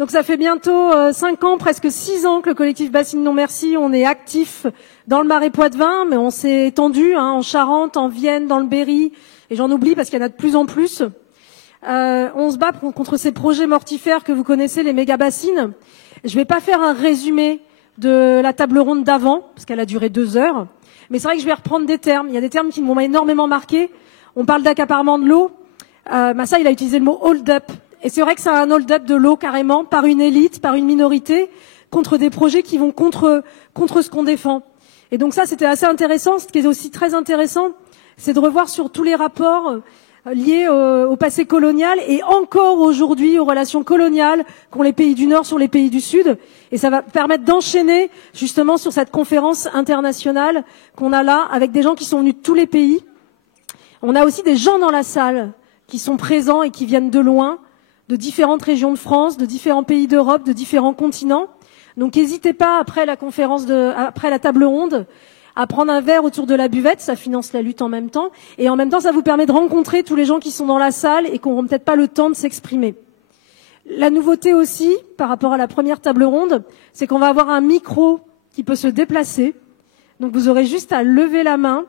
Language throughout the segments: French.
Donc ça fait bientôt 5 ans, presque 6 ans que le collectif Bassines Non Merci, on est actif dans le Marais Poitevin, mais on s'est étendu en Charente, en Vienne, dans le Berry, et j'en oublie parce qu'il y en a de plus en plus. On se bat contre ces projets mortifères que vous connaissez, les méga-bassines. Je vais pas faire un résumé de la table ronde d'avant, parce qu'elle a duré 2 heures, mais c'est vrai que je vais reprendre des termes. Il y a des termes qui m'ont énormément marqué. On parle d'accaparement de l'eau. Massa, il a utilisé le mot hold-up. Et c'est vrai que c'est un hold-up de l'eau carrément, par une élite, par une minorité, contre des projets qui vont contre ce qu'on défend. Et donc ça, c'était assez intéressant. Ce qui est aussi très intéressant, c'est de revoir sur tous les rapports liés au passé colonial et encore aujourd'hui aux relations coloniales qu'ont les pays du Nord sur les pays du Sud. Et ça va permettre d'enchaîner justement sur cette conférence internationale qu'on a là, avec des gens qui sont venus de tous les pays. On a aussi des gens dans la salle qui sont présents et qui viennent de loin, de différentes régions de France, de différents pays d'Europe, de différents continents. Donc n'hésitez pas, après la après la table ronde, à prendre un verre autour de la buvette, ça finance la lutte en même temps. Et en même temps, ça vous permet de rencontrer tous les gens qui sont dans la salle et qui n'auront peut-être pas le temps de s'exprimer. La nouveauté aussi, par rapport à la première table ronde, c'est qu'on va avoir un micro qui peut se déplacer. Donc vous aurez juste à lever la main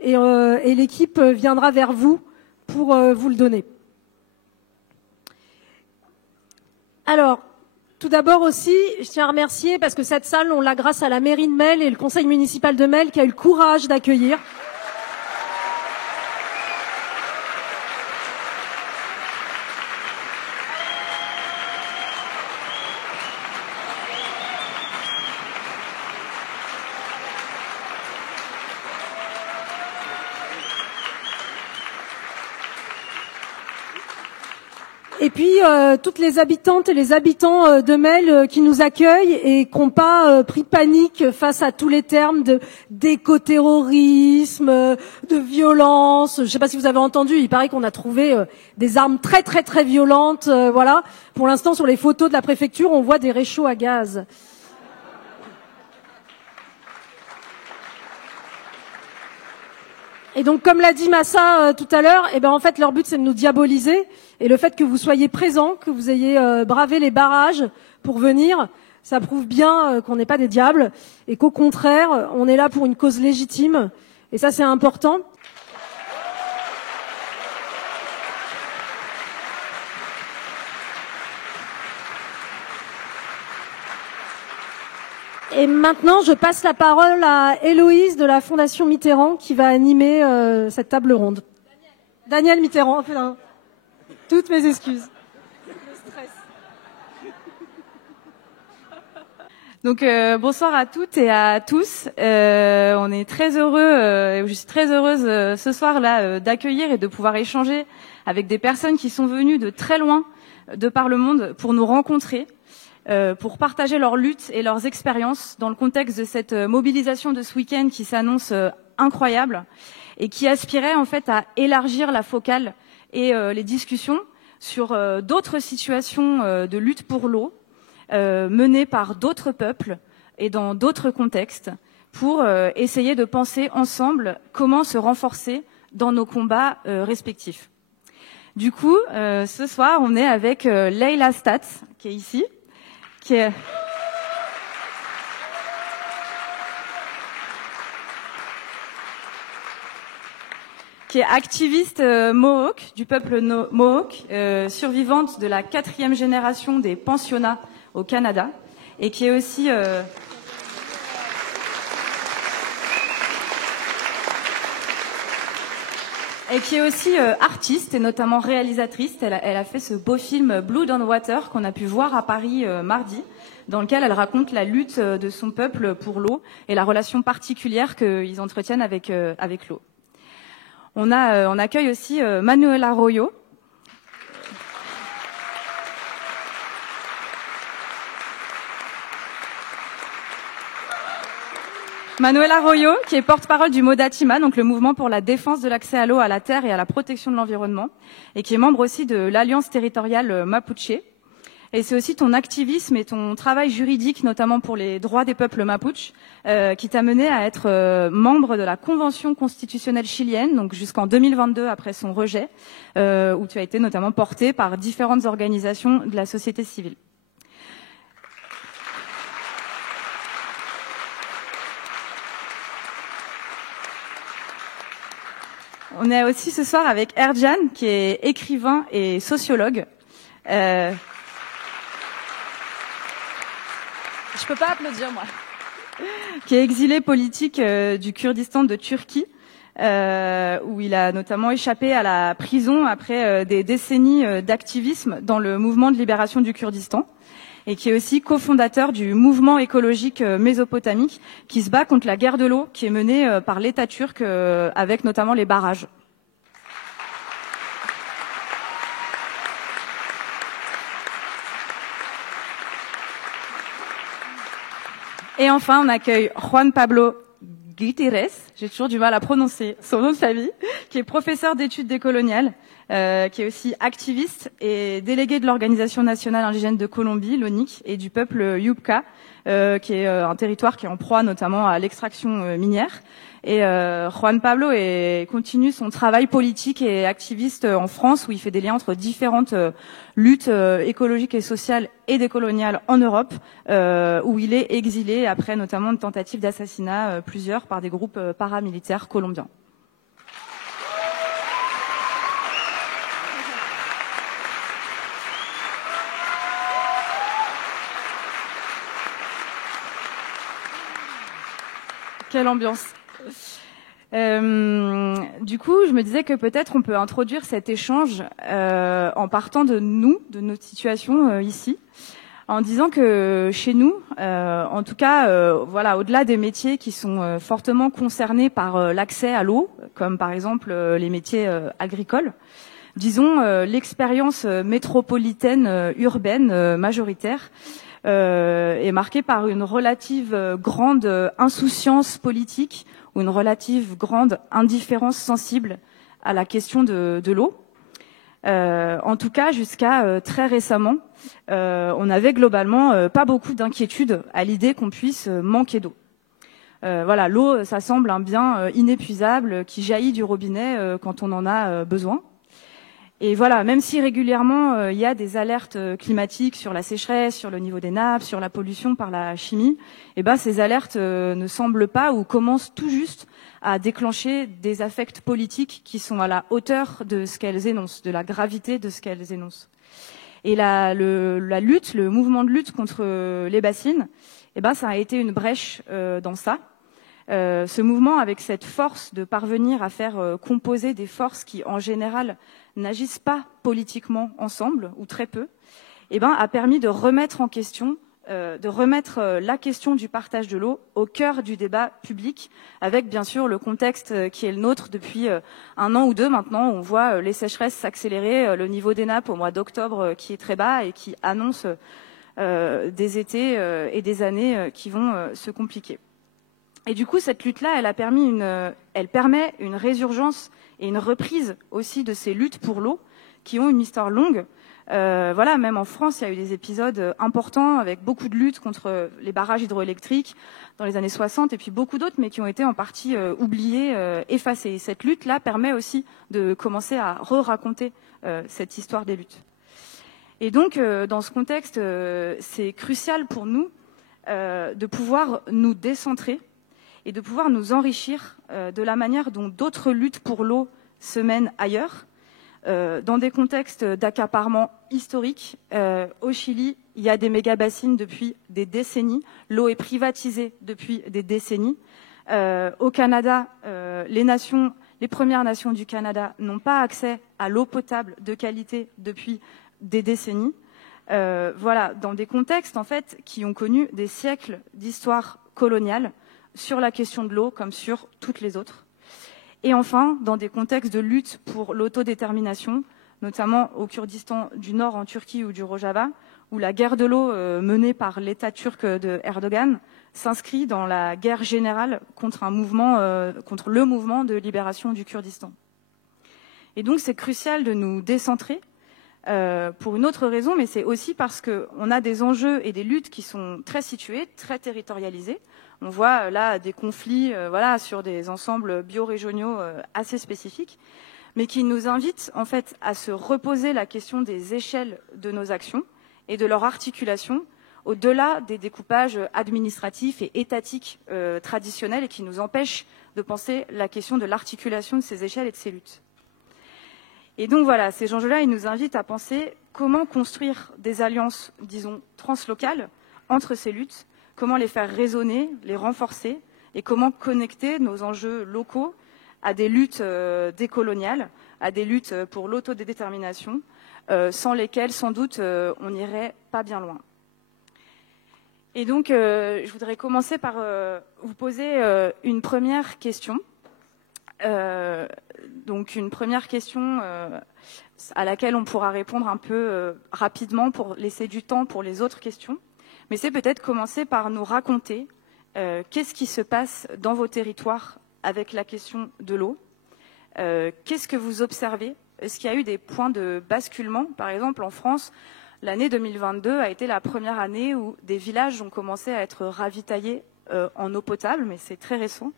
et l'équipe viendra vers vous pour vous le donner. Alors, tout d'abord aussi, je tiens à remercier parce que cette salle, on l'a grâce à la mairie de Melle et le conseil municipal de Melle qui a eu le courage d'accueillir. Et puis toutes les habitantes et les habitants de Melle qui nous accueillent et qui n'ont pas pris panique face à tous les termes d'écoterrorisme, de violence. Je ne sais pas si vous avez entendu, il paraît qu'on a trouvé des armes très très très violentes. Voilà. Pour l'instant, sur les photos de la préfecture, on voit des réchauds à gaz. Et donc, comme l'a dit Massa tout à l'heure, en fait, leur but, c'est de nous diaboliser. Et le fait que vous soyez présents, que vous ayez bravé les barrages pour venir, ça prouve bien qu'on n'est pas des diables et qu'au contraire, on est là pour une cause légitime. Et ça, c'est important. Et maintenant, je passe la parole à Héloïse de la Fondation Mitterrand qui va animer cette table ronde. Daniel Mitterrand, enfin, toutes mes excuses. Le stress. Donc bonsoir à toutes et à tous. On est très heureux, je suis très heureuse ce soir-là d'accueillir et de pouvoir échanger avec des personnes qui sont venues de très loin de par le monde pour nous rencontrer. Pour partager leurs luttes et leurs expériences dans le contexte de cette mobilisation de ce week-end qui s'annonce incroyable et qui aspirait en fait à élargir la focale et les discussions sur d'autres situations de lutte pour l'eau menées par d'autres peuples et dans d'autres contextes pour essayer de penser ensemble comment se renforcer dans nos combats respectifs. Du coup, ce soir, on est avec Leila Statz qui est ici. Qui est activiste Mohawk, du peuple Mohawk, survivante de la 4e génération des pensionnats au Canada, et qui est aussi artiste et notamment réalisatrice. Elle a fait ce beau film Blood on Water qu'on a pu voir à Paris mardi, dans lequel elle raconte la lutte de son peuple pour l'eau et la relation particulière qu'ils entretiennent avec l'eau. On accueille aussi Manuel Arroyo. Manuel Arroyo, qui est porte-parole du Modatima, donc le mouvement pour la défense de l'accès à l'eau, à la terre et à la protection de l'environnement, et qui est membre aussi de l'Alliance territoriale Mapuche. Et c'est aussi ton activisme et ton travail juridique, notamment pour les droits des peuples mapuches, qui t'a mené à être membre de la Convention constitutionnelle chilienne, donc jusqu'en 2022 après son rejet, où tu as été notamment porté par différentes organisations de la société civile. On est aussi ce soir avec Ercan, qui est écrivain et sociologue. Je peux pas applaudir, moi. Qui est exilé politique du Kurdistan de Turquie, où il a notamment échappé à la prison après des décennies d'activisme dans le mouvement de libération du Kurdistan, et qui est aussi cofondateur du mouvement écologique mésopotamique qui se bat contre la guerre de l'eau qui est menée par l'État turc avec notamment les barrages. Et enfin, on accueille Juan Pablo Gutiérrez, j'ai toujours du mal à prononcer son nom de famille, qui est professeur d'études décoloniales, qui est aussi activiste et délégué de l'Organisation nationale indigène de Colombie, l'ONIC, et du peuple Yupka, qui est un territoire qui est en proie notamment à l'extraction minière. Et Juan Pablo continue son travail politique et activiste en France, où il fait des liens entre différentes luttes écologiques et sociales et décoloniales en Europe, où il est exilé après notamment une tentative d'assassinat, plusieurs, par des groupes paramilitaires colombiens. Quelle ambiance. Du coup, je me disais que peut-être on peut introduire cet échange en partant de nous, de notre situation ici, en disant que chez nous, en tout cas, voilà, au-delà des métiers qui sont fortement concernés par l'accès à l'eau, comme par exemple les métiers agricoles, disons l'expérience métropolitaine urbaine majoritaire est marquée par une relative grande insouciance politique ou une relative grande indifférence sensible à la question de l'eau. En tout cas, jusqu'à très récemment, on n'avait globalement pas beaucoup d'inquiétude à l'idée qu'on puisse manquer d'eau. Voilà, l'eau, ça semble un bien inépuisable qui jaillit du robinet quand on en a besoin. Et voilà, même si régulièrement il y a des alertes climatiques sur la sécheresse, sur le niveau des nappes, sur la pollution par la chimie, eh ben ces alertes ne semblent pas ou commencent tout juste à déclencher des affects politiques qui sont à la hauteur de ce qu'elles énoncent, de la gravité de ce qu'elles énoncent. Et la lutte, le mouvement de lutte contre les bassines, eh ben ça a été une brèche dans ça. Ce mouvement, avec cette force de parvenir à faire composer des forces qui, en général, n'agissent pas politiquement ensemble, ou très peu, eh ben, a permis de remettre en question, de remettre la question du partage de l'eau au cœur du débat public, avec bien sûr le contexte qui est le nôtre depuis un an ou deux maintenant. On voit les sécheresses s'accélérer, le niveau des nappes au mois d'octobre qui est très bas et qui annonce des étés et des années qui vont se compliquer. Et du coup, cette lutte-là, elle permet une résurgence et une reprise aussi de ces luttes pour l'eau qui ont une histoire longue. Voilà, même en France, il y a eu des épisodes importants avec beaucoup de luttes contre les barrages hydroélectriques dans les années 60 et puis beaucoup d'autres, mais qui ont été en partie oubliés, effacés. Et cette lutte-là permet aussi de commencer à re-raconter cette histoire des luttes. Et donc, dans ce contexte, c'est crucial pour nous de pouvoir nous décentrer et de pouvoir nous enrichir de la manière dont d'autres luttes pour l'eau se mènent ailleurs, dans des contextes d'accaparement historique. Au Chili, il y a des méga-bassines depuis des décennies. L'eau est privatisée depuis des décennies. Au Canada, les Premières Nations du Canada n'ont pas accès à l'eau potable de qualité depuis des décennies. Voilà, dans des contextes en fait qui ont connu des siècles d'histoire coloniale sur la question de l'eau comme sur toutes les autres. Et enfin, dans des contextes de lutte pour l'autodétermination, notamment au Kurdistan du Nord en Turquie ou du Rojava, où la guerre de l'eau menée par l'État turc de Erdogan s'inscrit dans la guerre générale contre contre le mouvement de libération du Kurdistan. Et donc c'est crucial de nous décentrer pour une autre raison, mais c'est aussi parce qu'on a des enjeux et des luttes qui sont très situés, très territorialisés. On voit là des conflits sur des ensembles biorégionaux assez spécifiques, mais qui nous invitent en fait à se reposer la question des échelles de nos actions et de leur articulation au-delà des découpages administratifs et étatiques traditionnels et qui nous empêchent de penser la question de l'articulation de ces échelles et de ces luttes. Et donc voilà, ces enjeux-là, ils nous invitent à penser comment construire des alliances, disons, translocales entre ces luttes, comment les faire résonner, les renforcer, et comment connecter nos enjeux locaux à des luttes décoloniales, à des luttes pour l'autodétermination, sans lesquelles, sans doute, on n'irait pas bien loin. Et donc, je voudrais commencer par vous poser une première question. Donc une première question à laquelle on pourra répondre un peu rapidement pour laisser du temps pour les autres questions. Mais c'est peut-être commencer par nous raconter qu'est-ce qui se passe dans vos territoires avec la question de l'eau. Qu'est-ce que vous observez? Est-ce qu'il y a eu des points de basculement? Par exemple, en France, l'année 2022 a été la première année où des villages ont commencé à être ravitaillés en eau potable, mais c'est très récent.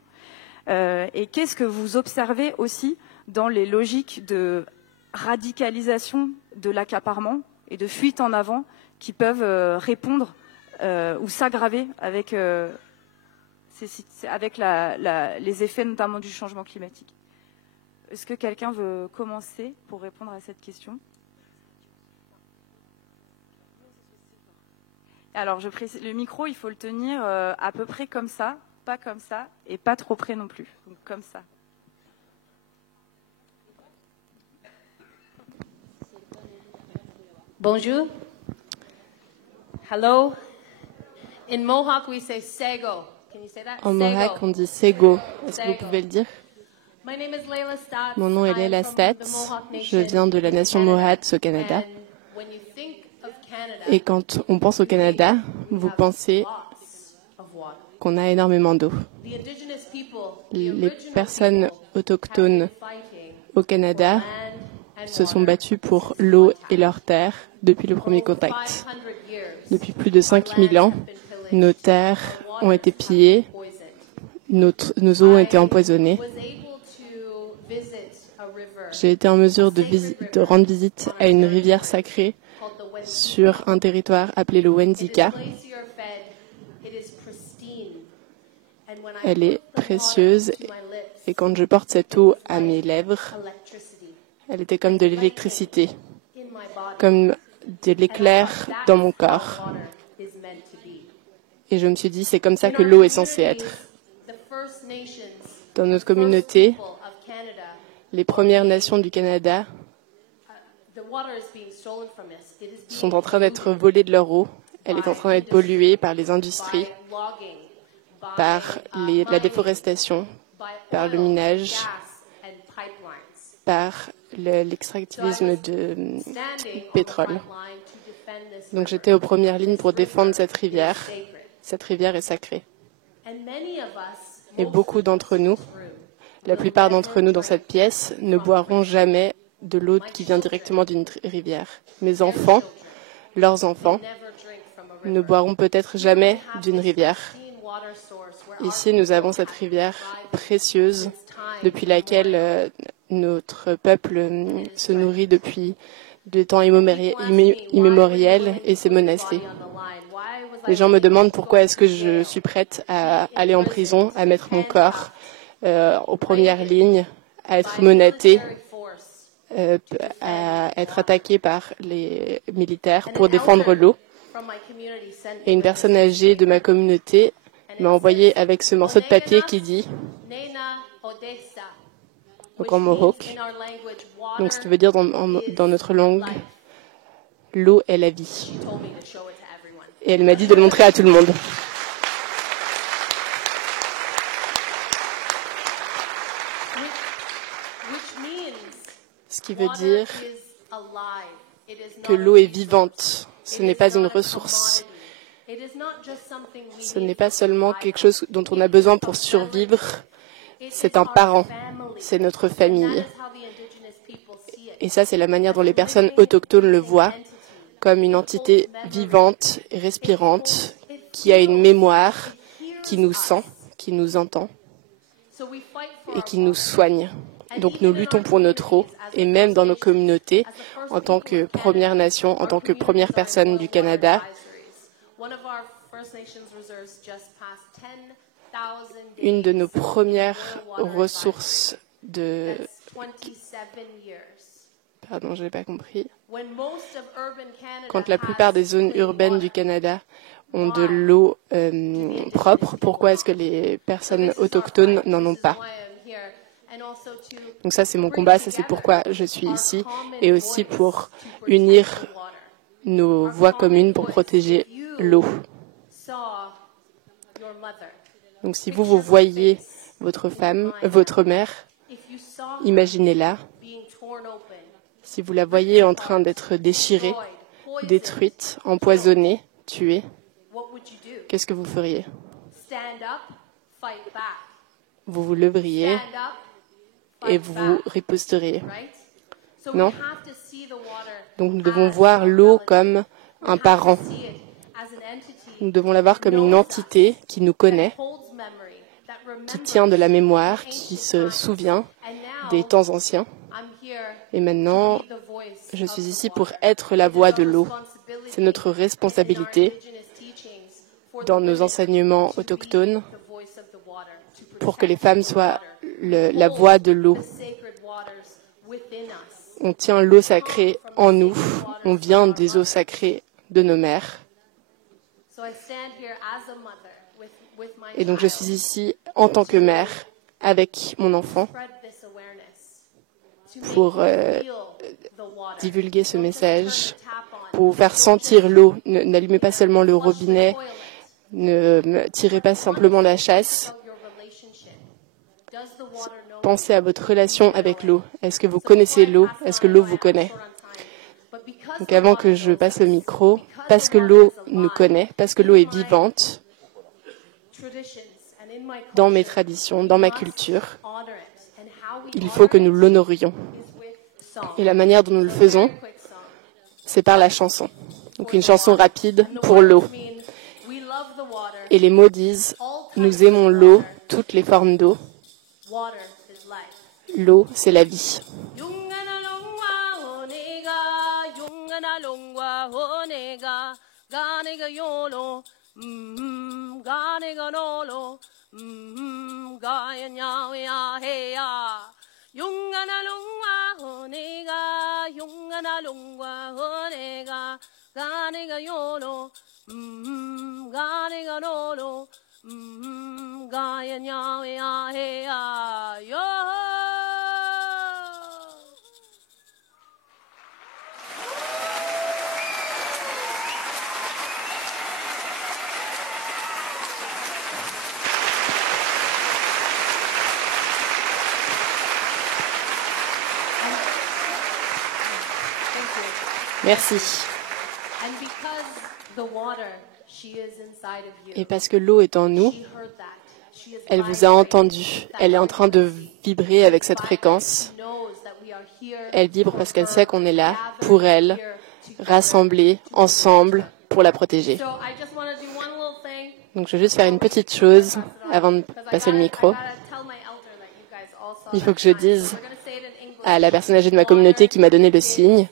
Et qu'est-ce que vous observez aussi dans les logiques de radicalisation de l'accaparement et de fuite en avant qui peuvent répondre ou s'aggraver avec, les effets notamment du changement climatique? Est-ce que quelqu'un veut commencer pour répondre à cette question? Alors, je précise, le micro, il faut le tenir à peu près comme ça, pas comme ça, et pas trop près non plus. Donc, comme ça. Bonjour. Hello. In Mohawk, we say sego. Can you say that? En Mohawk, on dit sego. Est-ce que vous pouvez le dire? My name is Layla Stats. Mon nom est Layla Stats. Je viens de la nation Mohawk au Canada. Et quand on pense au Canada, vous pensez qu'on a énormément d'eau. Les personnes autochtones au Canada se sont battues pour l'eau et leurs terres depuis le premier contact. Depuis plus de 5000 ans, nos terres ont été pillées, nos eaux ont été empoisonnées. J'ai été en mesure de rendre visite à une rivière sacrée sur un territoire appelé le Wendika. Elle est précieuse et quand je porte cette eau à mes lèvres, elle était comme de l'électricité, comme de l'éclair dans mon corps. Et je me suis dit, c'est comme ça que l'eau est censée être. Dans notre communauté, les Premières Nations du Canada sont en train d'être volées de leur eau. Elle est en train d'être polluée par les industries, par la déforestation, par le minage, par l'extractivisme de pétrole. Donc j'étais aux premières lignes pour défendre cette rivière. Cette rivière est sacrée. Et beaucoup d'entre nous, la plupart d'entre nous dans cette pièce, ne boiront jamais de l'eau qui vient directement d'une rivière. Mes enfants, leurs enfants, ne boiront peut-être jamais d'une rivière. Ici, nous avons cette rivière précieuse depuis laquelle notre peuple se nourrit depuis des temps immémoriels et s'est menacé. Les gens me demandent pourquoi est-ce que je suis prête à aller en prison, à mettre mon corps aux premières lignes, à être menacée, à être attaquée par les militaires pour défendre l'eau. Et une personne âgée de ma communauté m'a envoyé avec ce morceau de papier qui dit, donc en Mohawk, donc ce qui veut dire dans notre langue, l'eau est la vie. Et elle m'a dit de le montrer à tout le monde. Ce qui veut dire que l'eau est vivante. Ce n'est pas une ressource. Ce n'est pas seulement quelque chose dont on a besoin pour survivre. C'est un parent. C'est notre famille. Et ça, c'est la manière dont les personnes autochtones le voient, comme une entité vivante et respirante, qui a une mémoire, qui nous sent, qui nous entend et qui nous soigne. Donc nous luttons pour notre eau, et même dans nos communautés, en tant que Première Nation, en tant que première personne du Canada, une de nos premières ressources de... Pardon, je n'ai pas compris. Quand la plupart des zones urbaines du Canada ont de l'eau propre, pourquoi est-ce que les personnes autochtones n'en ont pas? Donc ça, c'est mon combat, ça c'est pourquoi je suis ici, et aussi pour unir nos voix communes pour protéger l'eau. Donc si vous voyez votre femme, votre mère, imaginez-la. Si vous la voyez en train d'être déchirée, détruite, empoisonnée, tuée, qu'est-ce que vous feriez? Vous vous leveriez et vous riposteriez. Non? Donc nous devons voir l'eau comme un parent. Nous devons la voir comme une entité qui nous connaît, qui tient de la mémoire, qui se souvient des temps anciens. Et maintenant, je suis ici pour être la voix de l'eau. C'est notre responsabilité dans nos enseignements autochtones pour que les femmes soient la voix de l'eau. On tient l'eau sacrée en nous, on vient des eaux sacrées de nos mères. Et donc je suis ici en tant que mère avec mon enfant pour divulguer ce message, pour vous faire sentir l'eau. N'allumez pas seulement le robinet, ne tirez pas simplement la chasse. Pensez à votre relation avec l'eau. Est-ce que vous connaissez l'eau? Est-ce que l'eau vous connaît? Donc avant que je passe le micro, parce que l'eau nous connaît, parce que l'eau est vivante, dans mes traditions, dans ma culture, il faut que nous l'honorions. Et la manière dont nous le faisons, c'est par la chanson. Donc une chanson rapide pour l'eau. Et les mots disent, nous aimons l'eau, toutes les formes d'eau. L'eau, c'est la vie. Merci. Et parce que l'eau est en nous, elle vous a entendu. Elle est en train de vibrer avec cette fréquence. Elle vibre parce qu'elle sait qu'on est là pour elle, rassemblés ensemble pour la protéger. Donc je vais juste faire une petite chose avant de passer le micro. Il faut que je dise à la personne âgée de ma communauté qui m'a donné le signe,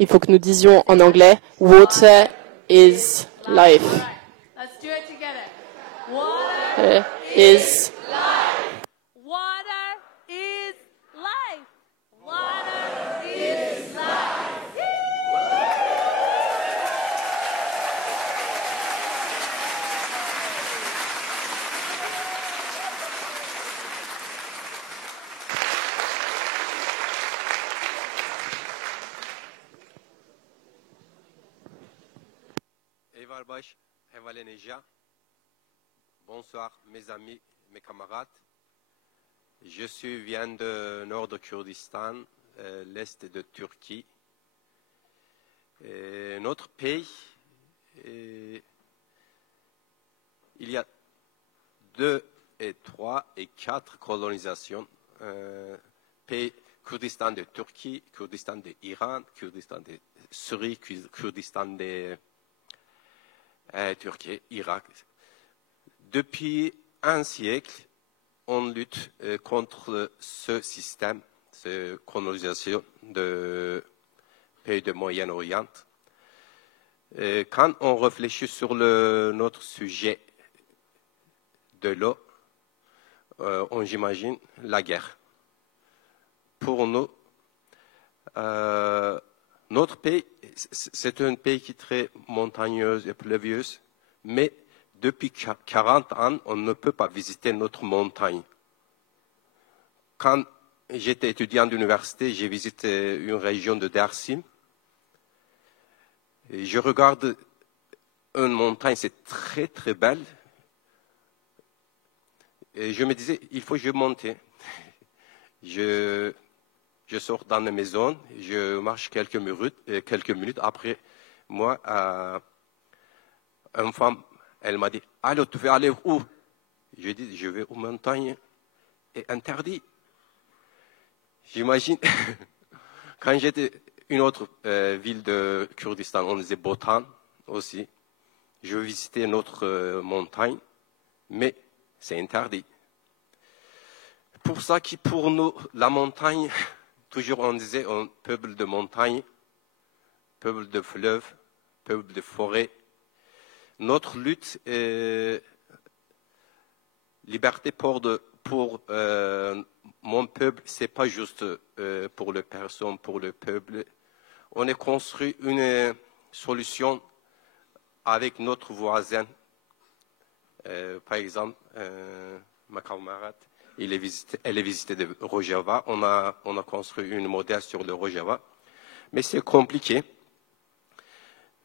il faut que nous disions en anglais « Water is life ». Water is life. Water is life. Water is life. Evarbash Hevaleneja. Bonsoir mes amis, mes camarades. Je viens du nord de Kurdistan, l'est de Turquie. Notre pays, il y a 2 et 3 et 4 colonisations. Pays Kurdistan de Turquie, Kurdistan de Iran, Kurdistan de Syrie, Kurdistan de Turquie, Irak. Depuis un siècle, on lutte contre ce système, cette colonisation de pays du Moyen-Orient. Quand on réfléchit sur notre sujet de l'eau, on imagine la guerre. Pour nous, notre pays, c'est un pays qui est très montagneux et pluvieux, mais depuis 40 ans, on ne peut pas visiter notre montagne. Quand j'étais étudiant d'université, j'ai visité une région de Dersim. Et je regarde une montagne, c'est très très belle. Et je me disais, il faut que je monte. Je sors dans la maison, je marche quelques minutes. Après, moi, une femme, elle m'a dit, allô, tu veux aller où? Je dis, je vais aux montagnes. Et interdit. J'imagine, quand j'étais une autre ville de Kurdistan, on disait Botan aussi, je visitais notre montagne, mais c'est interdit. Pour ça que pour nous, la montagne, toujours on disait un peuple de montagne, peuple de fleuve, peuple de forêt. Notre lutte est liberté pour mon peuple, c'est pas juste pour les personnes, pour le peuple. On a construit une solution avec notre voisin. Par exemple, ma camarade, elle est visitée de Rojava. On a construit une modèle sur le Rojava. Mais c'est compliqué.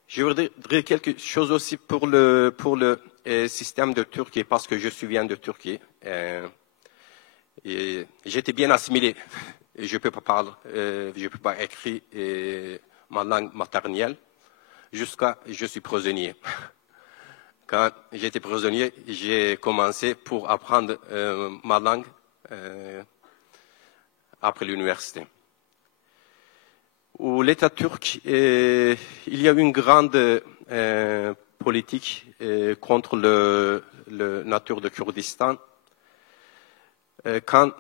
Je voudrais dire quelque chose aussi pour le système de Turquie, parce que je viens de Turquie. Et j'étais bien assimilé. Et je ne peux pas parler, je peux pas écrire ma langue maternelle jusqu'à je suis prisonnier. Quand j'étais prisonnier, j'ai commencé pour apprendre ma langue après l'université. Où l'État turc, il y a une grande politique contre la nature de Kurdistan. Quand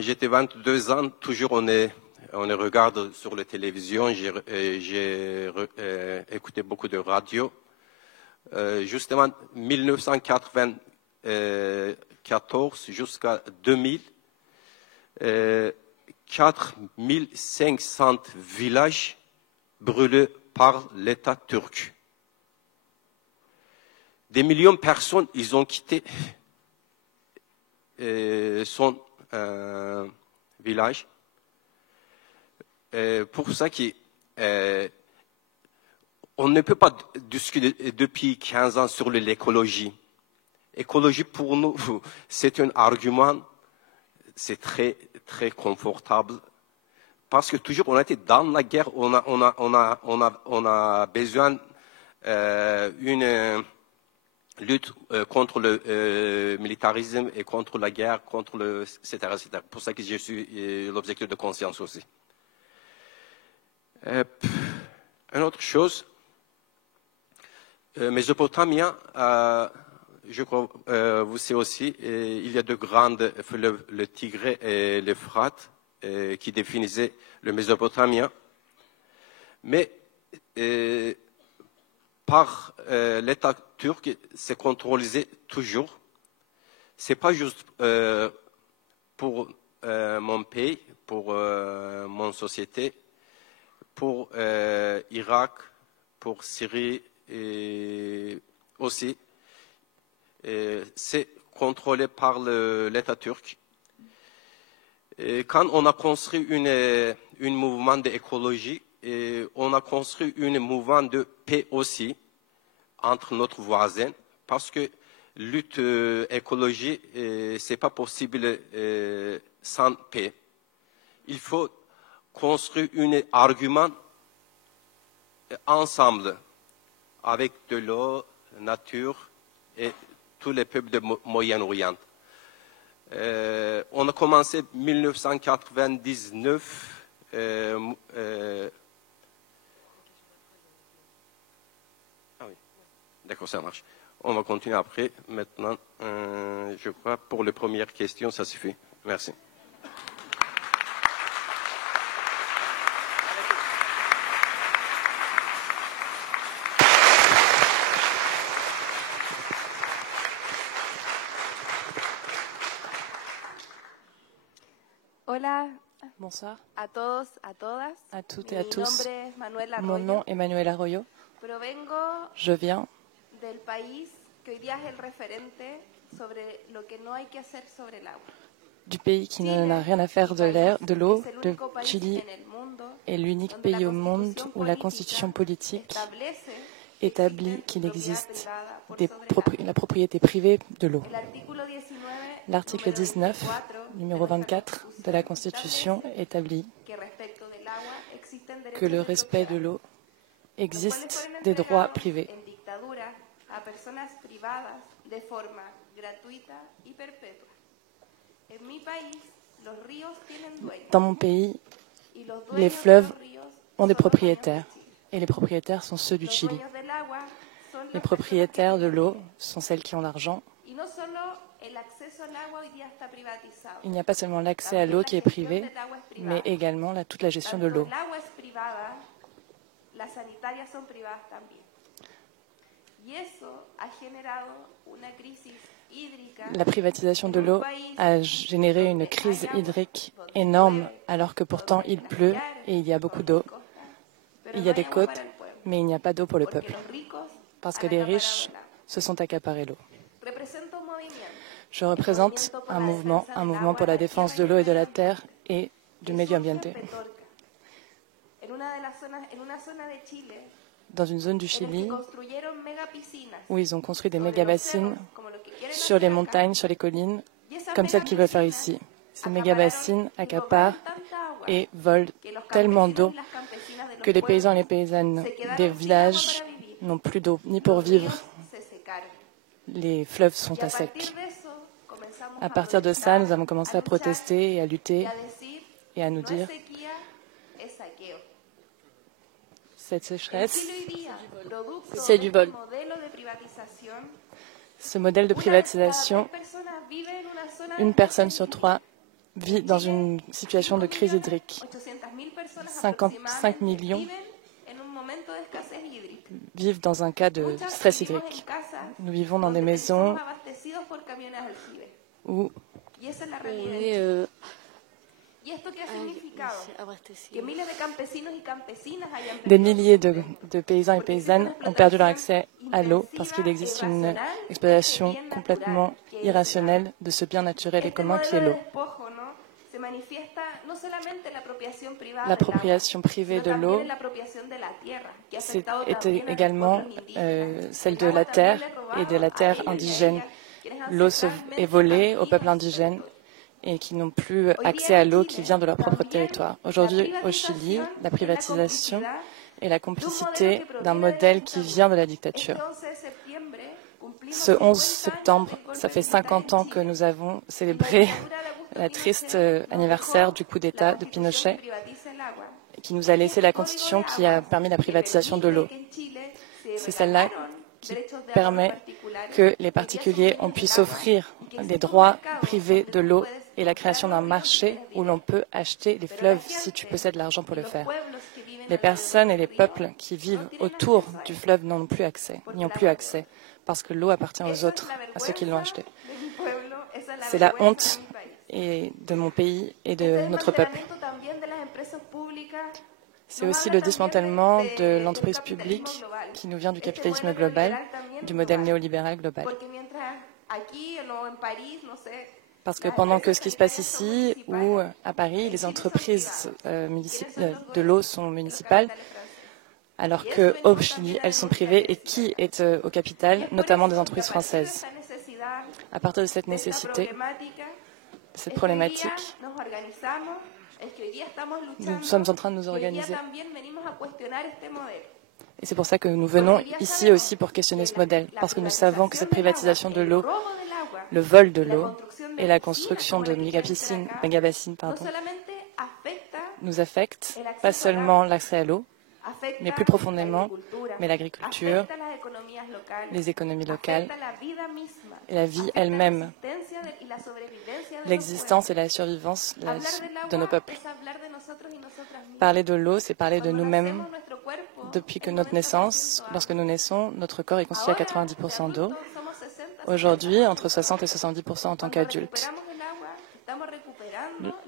j'étais 22 ans, toujours on regarde sur la télévision, j'ai écouté beaucoup de radio. Justement, 1994 jusqu'à 2000, 4500 villages brûlés par l'État turc. Des millions de personnes, ils ont quitté son village. Pour ça on ne peut pas discuter depuis 15 ans sur l'écologie. L'écologie, pour nous, c'est un argument, c'est très, très confortable. Parce que toujours, on a été dans la guerre, on a besoin d'une lutte contre le militarisme et contre la guerre, etc., etc. Pour ça que je suis l'objectif de conscience aussi. Une autre chose, Mésopotamie, je crois, vous savez aussi, il y a de grandes fleuves, le Tigre et l'Euphrate, qui définissaient le Mésopotamie. Mais par l'État turc, c'est contrôlé toujours. C'est pas juste pour mon pays, pour mon société, pour Irak, pour Syrie et aussi. C'est contrôlé par l'État turc. Et quand on a construit un mouvement d'écologie, on a construit un mouvement de paix aussi entre notre voisin, parce que lutte écologie, c'est pas possible sans paix. Il faut construire un argument ensemble avec de l'eau, la nature et tous les peuples de Moyen-Orient. On a commencé en 1999. Ah oui, d'accord, ça marche. On va continuer après. Maintenant, je crois pour les premières questions, ça suffit. Merci. Hola Bonsoir a todos, a todas. à toutes et à tous. Manuel Mon nom est Manuel Arroyo. Provengo Je viens del país que hoy día es el referente sobre lo que no hay que hacer sobre el agua. du pays qui n'a rien à faire de l'air, de l'eau. Le Chili est l'unique pays au monde où la constitution politique établit qu'il existe la propriété privée de l'eau. L'article 19, numéro 24 de la Constitution établit que le respect de l'eau existe des droits privés. Dans mon pays, les fleuves ont des propriétaires et les propriétaires sont ceux du Chili. Les propriétaires de l'eau sont celles qui ont l'argent. Il n'y a pas seulement l'accès à l'eau qui est privé, mais également toute la gestion de l'eau. La privatisation de l'eau a généré une crise hydrique énorme, alors que pourtant il pleut et il y a beaucoup d'eau. Il y a des côtes, mais il n'y a pas d'eau pour le peuple, parce que les riches se sont accaparés l'eau. Je représente un mouvement pour la défense de l'eau et de la terre et du medio ambiente. Dans une zone du Chili où ils ont construit des méga-bassines sur les montagnes, sur les collines, comme celles qu'ils veulent faire ici. Ces méga-bassines accaparent et volent tellement d'eau que les paysans et les paysannes des villages n'ont plus d'eau, ni pour vivre. Les fleuves sont à sec. À partir de ça, nous avons commencé à protester et à lutter et à nous dire cette sécheresse, c'est du vol. Ce modèle de privatisation, une personne sur 3 vit dans une situation de crise hydrique. 55 millions vivent dans un cas de stress hydrique. Nous vivons dans des maisons où des milliers de paysans et paysannes ont perdu leur accès à l'eau parce qu'il existe une exploitation complètement irrationnelle de ce bien naturel et commun qui est l'eau. L'appropriation privée de l'eau était également celle de la terre et de la terre indigène. L'eau est volée aux peuples indigènes et qui n'ont plus accès à l'eau qui vient de leur propre territoire. Aujourd'hui, au Chili, la privatisation est la complicité d'un modèle qui vient de la dictature. Ce 11 septembre, ça fait 50 ans que nous avons célébré la triste anniversaire du coup d'État de Pinochet, qui nous a laissé la Constitution qui a permis la privatisation de l'eau. C'est celle-là qui permet que les particuliers puissent offrir des droits privés de l'eau et la création d'un marché où l'on peut acheter les fleuves si tu possèdes l'argent pour le faire. Les personnes et les peuples qui vivent autour du fleuve n'y ont plus accès, parce que l'eau appartient aux autres, à ceux qui l'ont acheté. C'est la honte de mon pays et de notre peuple. C'est aussi le démantèlement de l'entreprise publique qui nous vient du capitalisme global, du modèle néolibéral global. Parce que pendant que ce qui se passe ici ou à Paris, les entreprises de l'eau sont municipales, alors qu'au Chili, elles sont privées. Et qui est au capital? Notamment des entreprises françaises. À partir de cette nécessité, de cette problématique, nous sommes en train de nous organiser. Et c'est pour ça que nous venons ici aussi pour questionner ce modèle, parce que nous savons que cette privatisation de l'eau, le vol de l'eau et la construction de méga-bassines, nous affectent pas seulement l'accès à l'eau, mais plus profondément, l'agriculture, les économies locales, et la vie elle-même, l'existence et la survivance de nos peuples. Parler de l'eau, c'est parler de nous-mêmes. Depuis que notre naissance, lorsque nous naissons, notre corps est constitué à 90% d'eau. Aujourd'hui, entre 60 et 70% en tant qu'adultes.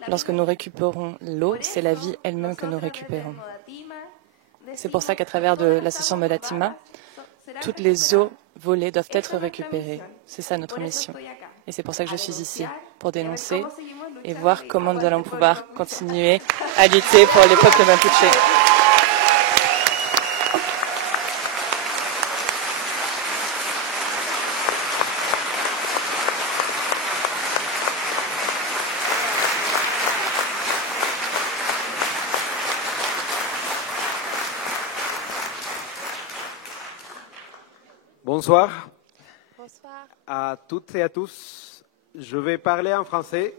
Lorsque nous récupérons l'eau, c'est la vie elle-même que nous récupérons. C'est pour ça qu'à travers de la session Modatima, toutes les eaux volées doivent être récupérées. C'est ça notre mission. Et c'est pour ça que je suis ici, pour dénoncer et voir comment nous allons pouvoir continuer à lutter pour les peuples mapuches. Bonsoir. Bonsoir. À toutes et à tous. Je vais parler en français.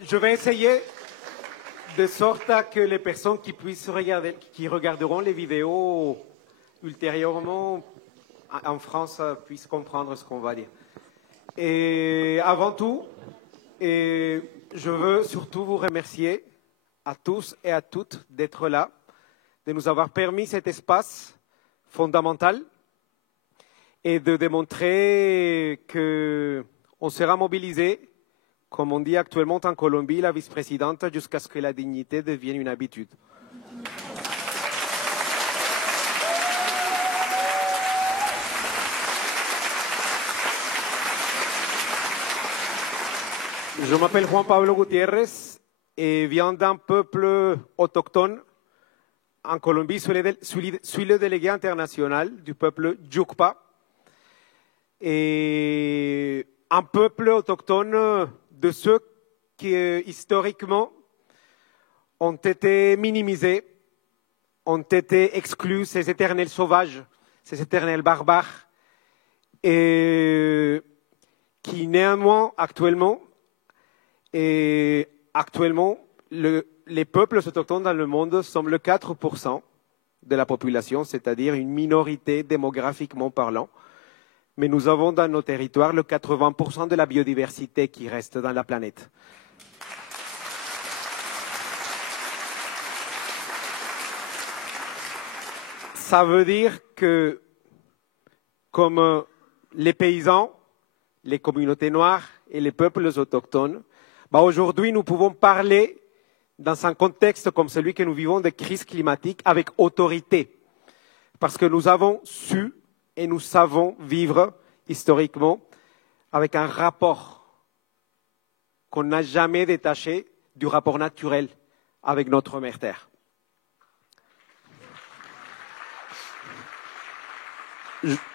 Je vais essayer de sorte à que les personnes qui regarderont les vidéos ultérieurement en France puissent comprendre ce qu'on va dire. Et avant tout, je veux surtout vous remercier à tous et à toutes d'être là, de nous avoir permis cet espace fondamental et de démontrer qu'on sera mobilisé, comme on dit actuellement en Colombie, la vice-présidente, jusqu'à ce que la dignité devienne une habitude. Je m'appelle Juan Pablo Gutiérrez et viens d'un peuple autochtone. En Colombie, suis le délégué international du peuple Yukpa. Et un peuple autochtone de ceux qui, historiquement, ont été minimisés, ont été exclus, ces éternels sauvages, ces éternels barbares, et qui néanmoins, actuellement, les peuples autochtones dans le monde sont le 4% de la population, c'est-à-dire une minorité démographiquement parlant. Mais nous avons dans nos territoires le 80% de la biodiversité qui reste dans la planète. Ça veut dire que, comme les paysans, les communautés noires et les peuples autochtones, aujourd'hui nous pouvons parler dans un contexte comme celui que nous vivons de crise climatique avec autorité. Parce que nous avons su et nous savons vivre historiquement avec un rapport qu'on n'a jamais détaché du rapport naturel avec notre mère Terre.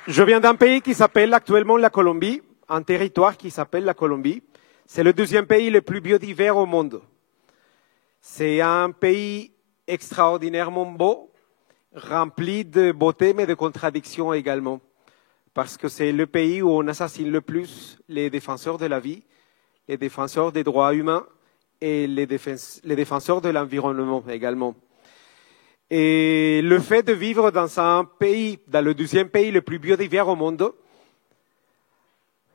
Je viens d'un pays qui s'appelle actuellement la Colombie, un territoire qui s'appelle la Colombie. C'est le deuxième pays le plus biodivers au monde. C'est un pays extraordinairement beau, rempli de beauté mais de contradictions également. Parce que c'est le pays où on assassine le plus les défenseurs de la vie, les défenseurs des droits humains et les défenseurs de l'environnement également. Et le fait de vivre dans un pays, dans le deuxième pays le plus biodivers au monde,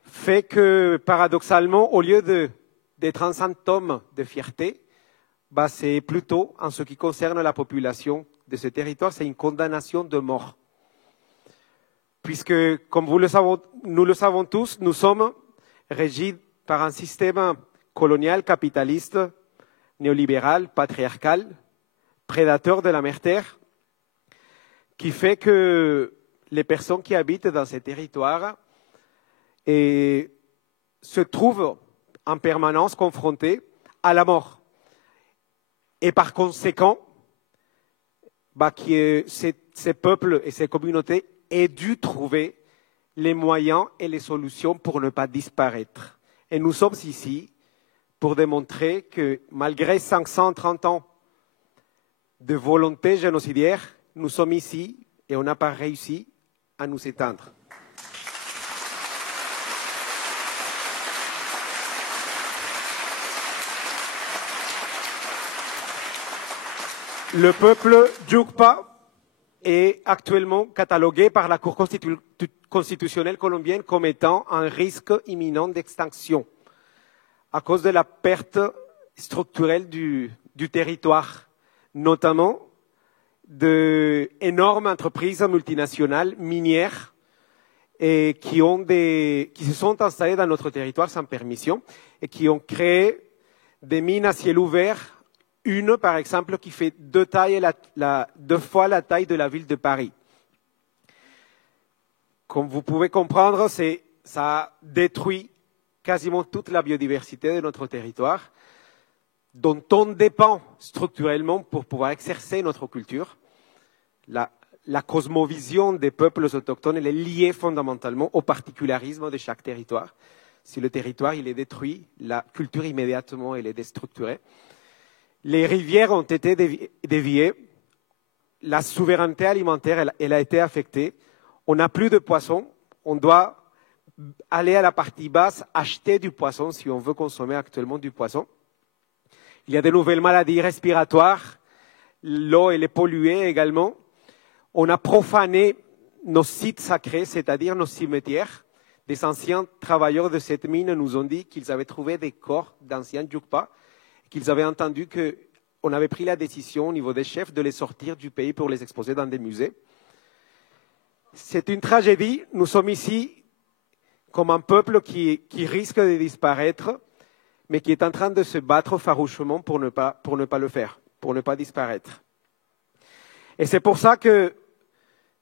fait que paradoxalement, au lieu d'être un symptôme de fierté, c'est plutôt, en ce qui concerne la population de ce territoire, c'est une condamnation de mort. Puisque, comme nous le savons tous, nous sommes régis par un système colonial, capitaliste, néolibéral, patriarcal, prédateur de la mère Terre, qui fait que les personnes qui habitent dans ces territoires se trouvent en permanence confrontées à la mort. Et par conséquent, ces peuples et ces communautés aient dû trouver les moyens et les solutions pour ne pas disparaître. Et nous sommes ici pour démontrer que malgré 530 ans de volonté génocidaire, nous sommes ici et on n'a pas réussi à nous éteindre. Le peuple Yukpa est actuellement catalogué par la Cour constitutionnelle colombienne comme étant un risque imminent d'extinction à cause de la perte structurelle du territoire, notamment d'énormes entreprises multinationales minières et qui se sont installés dans notre territoire sans permission et qui ont créé des mines à ciel ouvert. Une, par exemple, qui fait deux fois la taille de la ville de Paris. Comme vous pouvez comprendre, ça détruit quasiment toute la biodiversité de notre territoire, dont on dépend structurellement pour pouvoir exercer notre culture. La cosmovision des peuples autochtones elle est liée fondamentalement au particularisme de chaque territoire. Si le territoire il est détruit, la culture immédiatement elle est déstructurée. Les rivières ont été déviées, la souveraineté alimentaire elle a été affectée, on n'a plus de poissons, on doit aller à la partie basse, acheter du poisson si on veut consommer actuellement du poisson. Il y a de nouvelles maladies respiratoires, l'eau elle est polluée également. On a profané nos sites sacrés, c'est-à-dire nos cimetières. Des anciens travailleurs de cette mine nous ont dit qu'ils avaient trouvé des corps d'anciens Yukpa, qu'ils avaient entendu qu'on avait pris la décision au niveau des chefs de les sortir du pays pour les exposer dans des musées. C'est une tragédie. Nous sommes ici comme un peuple qui risque de disparaître, mais qui est en train de se battre farouchement pour ne pas le faire, pour ne pas disparaître. Et c'est pour ça que,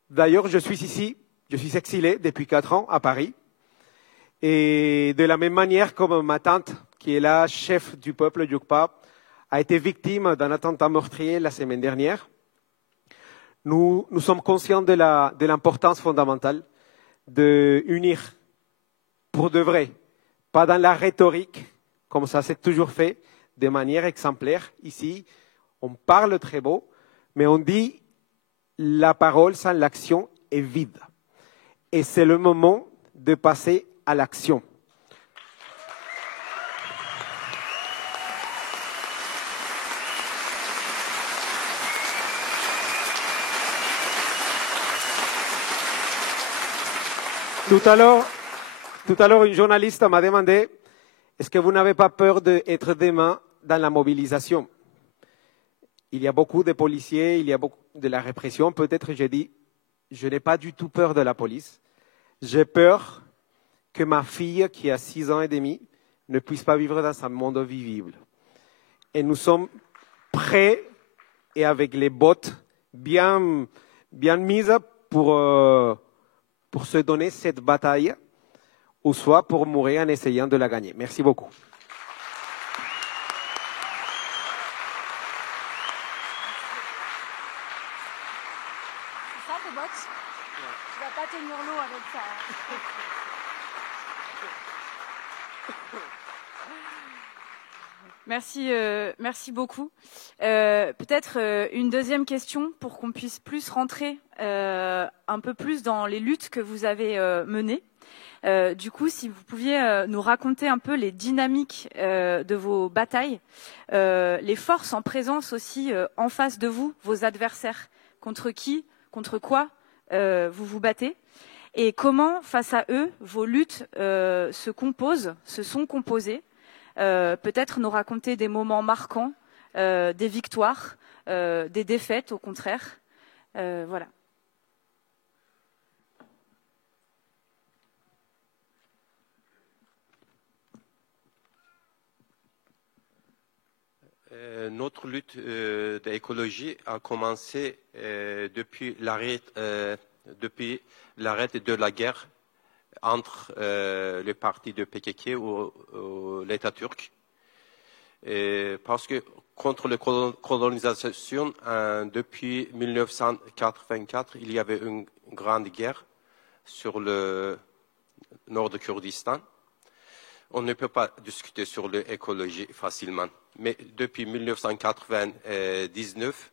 d'ailleurs, je suis ici, je suis exilé depuis 4 ans à Paris. Et de la même manière comme ma tante, qui est la chef du peuple Yukpa, a été victime d'un attentat meurtrier la semaine dernière, nous sommes conscients de l'importance fondamentale d'unir pour de vrai, pas dans la rhétorique, comme ça c'est toujours fait, de manière exemplaire. Ici, on parle très beau, mais on dit la parole sans l'action est vide. Et c'est le moment de passer à l'action. Tout à l'heure, une journaliste m'a demandé est-ce que vous n'avez pas peur d'être demain dans la mobilisation? Il y a beaucoup de policiers, il y a beaucoup de la répression. Peut-être j'ai dit, je n'ai pas du tout peur de la police. J'ai peur que ma fille, qui a 6 ans et demi, ne puisse pas vivre dans un monde visible. Et nous sommes prêts et avec les bottes bien mises pour se donner cette bataille, ou soit pour mourir en essayant de la gagner. Merci beaucoup. Tu vas pas tenir l'eau avec ça. Merci beaucoup. Peut-être une deuxième question pour qu'on puisse plus rentrer un peu plus dans les luttes que vous avez menées. Du coup, si vous pouviez nous raconter un peu les dynamiques de vos batailles, les forces en présence aussi en face de vous, vos adversaires, contre qui, contre quoi vous vous battez, et comment, face à eux, vos luttes se sont composées. Peut-être nous raconter des moments marquants, des victoires, des défaites au contraire. Voilà. Notre lutte d'écologie a commencé depuis l'arrêt de la guerre entre le parti de PKK ou l'État turc. Parce que contre la colonisation, depuis 1984, il y avait une grande guerre sur le nord de Kurdistan. On ne peut pas discuter sur l'écologie facilement. Mais depuis 1999,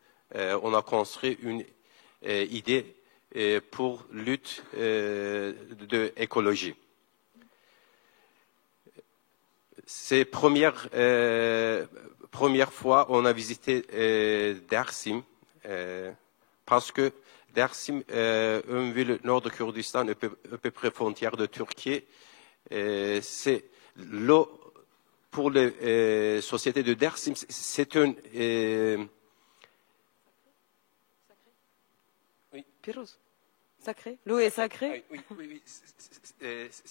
on a construit une idée pour lutte de écologie. C'est première fois on a visité Dersim parce que Dersim, une ville nord de Kurdistan, à peu près frontière de Turquie, c'est l'eau pour les sociétés de Dersim, c'est une Oui, Piruz. sacrée. L'eau est sacrée. Oui.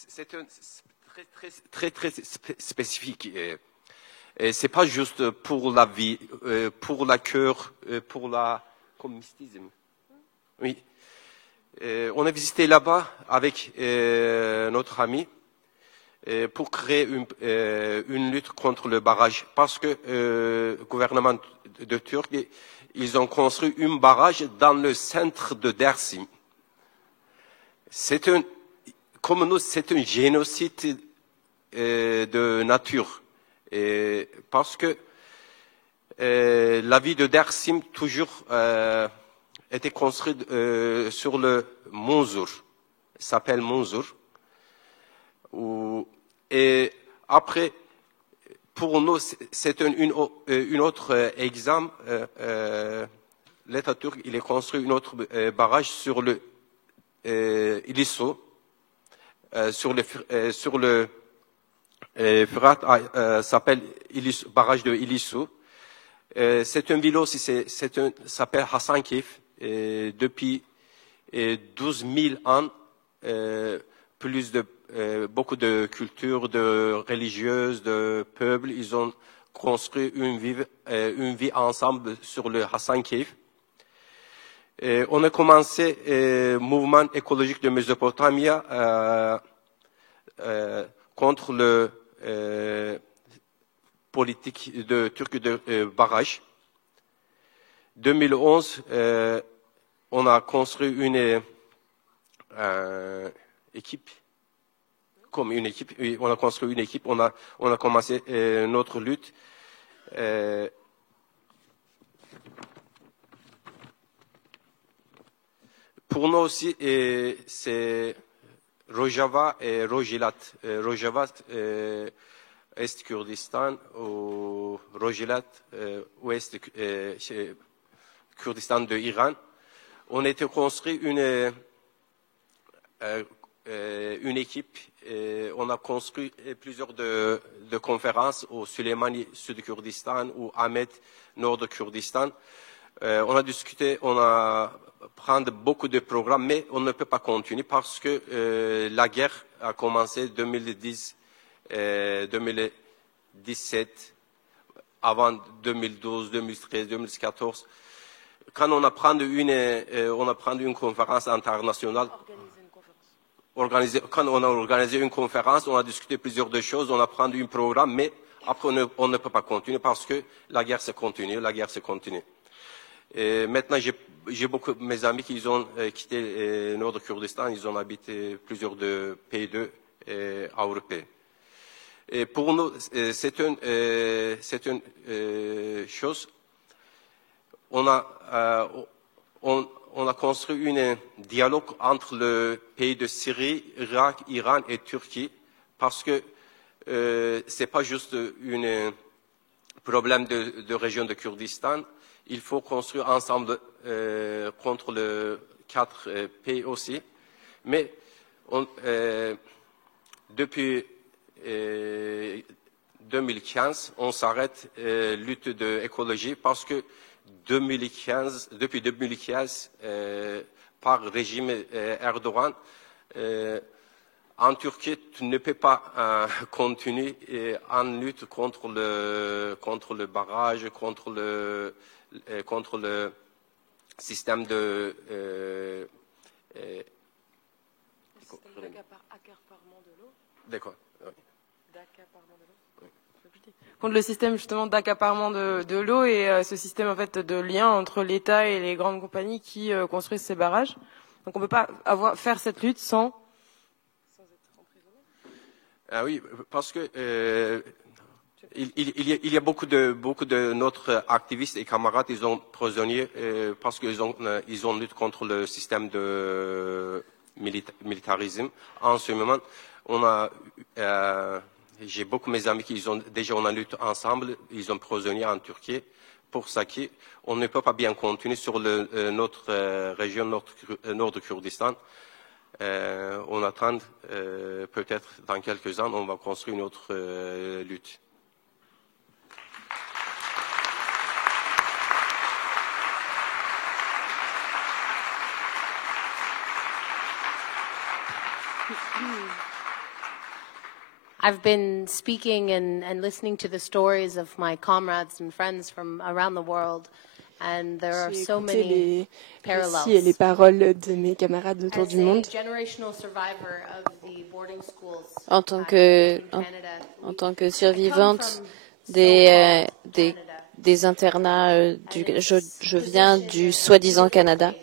C'est très spécifique. C'est pas juste pour la vie, pour la cœur, pour comme mystisme. Oui. On a visité là-bas avec notre ami pour créer une lutte contre le barrage, parce que le gouvernement de Turquie, ils ont construit un barrage dans le centre de Dersim. Comme nous, c'est un génocide de nature, parce que la ville de Dersim toujours était construite sur le Munzur, s'appelle Munzur. Et après, pour nous, c'est une autre exemple. L'État turc, il a construit un autre barrage sur le Ilisu, sur le Fırat, s'appelle barrage de Ilisu. C'est un ville aussi, s'appelle Hasankeyf. Depuis 12 000 ans, beaucoup de cultures, de religieuses, de peuples, ils ont construit une vie ensemble sur le Hasankeyf. On a commencé le mouvement écologique de Mésopotamie contre le politique de Turquie de barrage. 2011, on a construit une équipe. Comme une équipe, oui, on a construit une équipe, on a commencé notre lutte. Pour nous aussi, c'est Rojava et Rojilat. Rojava, Est Kurdistan, ou Rojilat, Ouest Kurdistan de Iran. On a été construit une équipe. On a construit plusieurs de conférences au Süleymani, Sud Kurdistan, ou Ahmed, Nord de Kurdistan. On a discuté, on a pris beaucoup de programmes, mais on ne peut pas continuer parce que la guerre a commencé 2010, 2017, avant 2012, 2013, 2014. Quand on a pris une conférence internationale, quand on a organisé une conférence, on a discuté plusieurs de choses, on a pris un programme, mais après on ne peut pas continuer parce que la guerre se continue, Et maintenant, j'ai beaucoup de mes amis qui ont quitté le nord de Kurdistan, ils ont habité plusieurs de pays européens. Et pour nous, c'est une chose. On a construit un dialogue entre le pays de Syrie, Irak, Iran et Turquie, parce que ce n'est pas juste un problème de région de Kurdistan. Il faut construire ensemble contre les 4 pays aussi. Mais depuis 2015, on s'arrête lutte de l'écologie parce que depuis 2015, par le régime Erdogan, en Turquie, tu ne peux pas continuer en lutte contre le barrage, contre le système de d'accaparement de l'eau. D'accord. Oui. D'accaparement de l'eau. Oui. Contre le système justement d'accaparement de l'eau et ce système en fait de lien entre l'État et les grandes compagnies qui construisent ces barrages. Donc on ne peut pas faire cette lutte sans être emprisonné. Ah oui, parce que il y a beaucoup de notre activistes et camarades, ils sont prisonniers parce qu'ils ont lutté contre le système de militarisme. En ce moment, j'ai beaucoup de mes amis qui on a lutté ensemble, ils sont prisonniers en Turquie. Pour ça qu'on ne peut pas bien continuer sur notre région nord de Kurdistan. On attend peut-être dans quelques ans, on va construire une autre lutte. I've been speaking and listening to the stories of my comrades and friends from around the world, and there are so many parallels. Et les paroles de mes camarades autour du monde. En tant que survivante des internats, je viens du soi-disant Canada.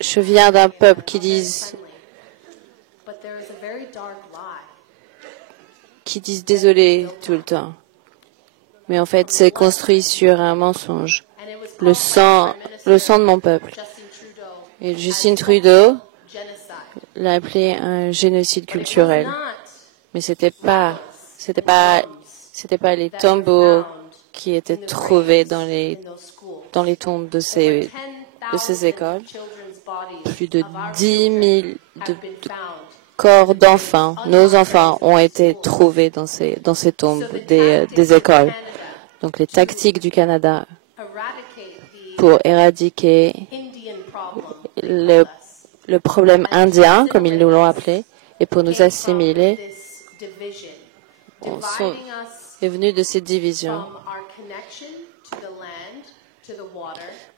Je viens d'un peuple qui disent désolé tout le temps. Mais en fait, c'est construit sur un mensonge. Le sang de mon peuple. Et Justin Trudeau l'a appelé un génocide culturel. Mais c'était pas les tombeaux qui étaient trouvés dans les tombes de ces écoles. Plus de 10 000 corps d'enfants, nos enfants, ont été trouvés dans ces tombes des écoles. Donc les tactiques du Canada pour éradiquer le problème indien, comme ils nous l'ont appelé, et pour nous assimiler, est venu de ces divisions.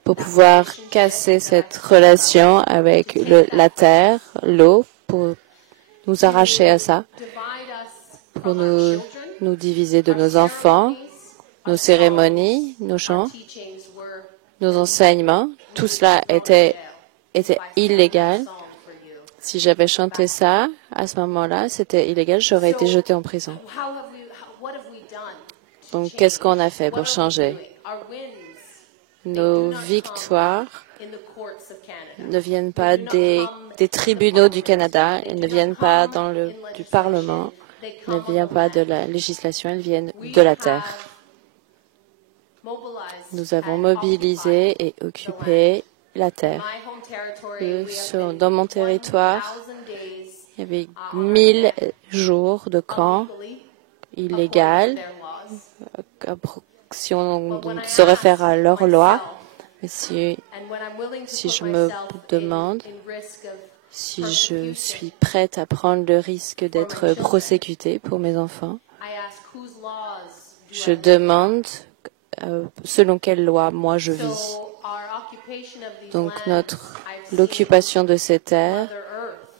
Pour pouvoir casser cette relation avec la terre, l'eau, pour nous arracher à ça, pour nous diviser de nos enfants, nos cérémonies, nos chants, nos enseignements. Tout cela était illégal. Si j'avais chanté ça, à ce moment-là, c'était illégal, j'aurais été jetée en prison. Donc, qu'est-ce qu'on a fait pour changer? Nos victoires ne viennent pas des tribunaux du Canada, elles ne viennent pas du Parlement, elles ne viennent pas de la législation, elles viennent de la terre. Nous avons mobilisé et occupé la terre. Dans mon territoire, il y avait 1000 jours de camps illégaux, si on se réfère à leur loi. Mais si je me demande si je suis prête à prendre le risque d'être prosécutée pour mes enfants, je demande selon quelle loi moi je vis. Donc l'occupation de ces terres,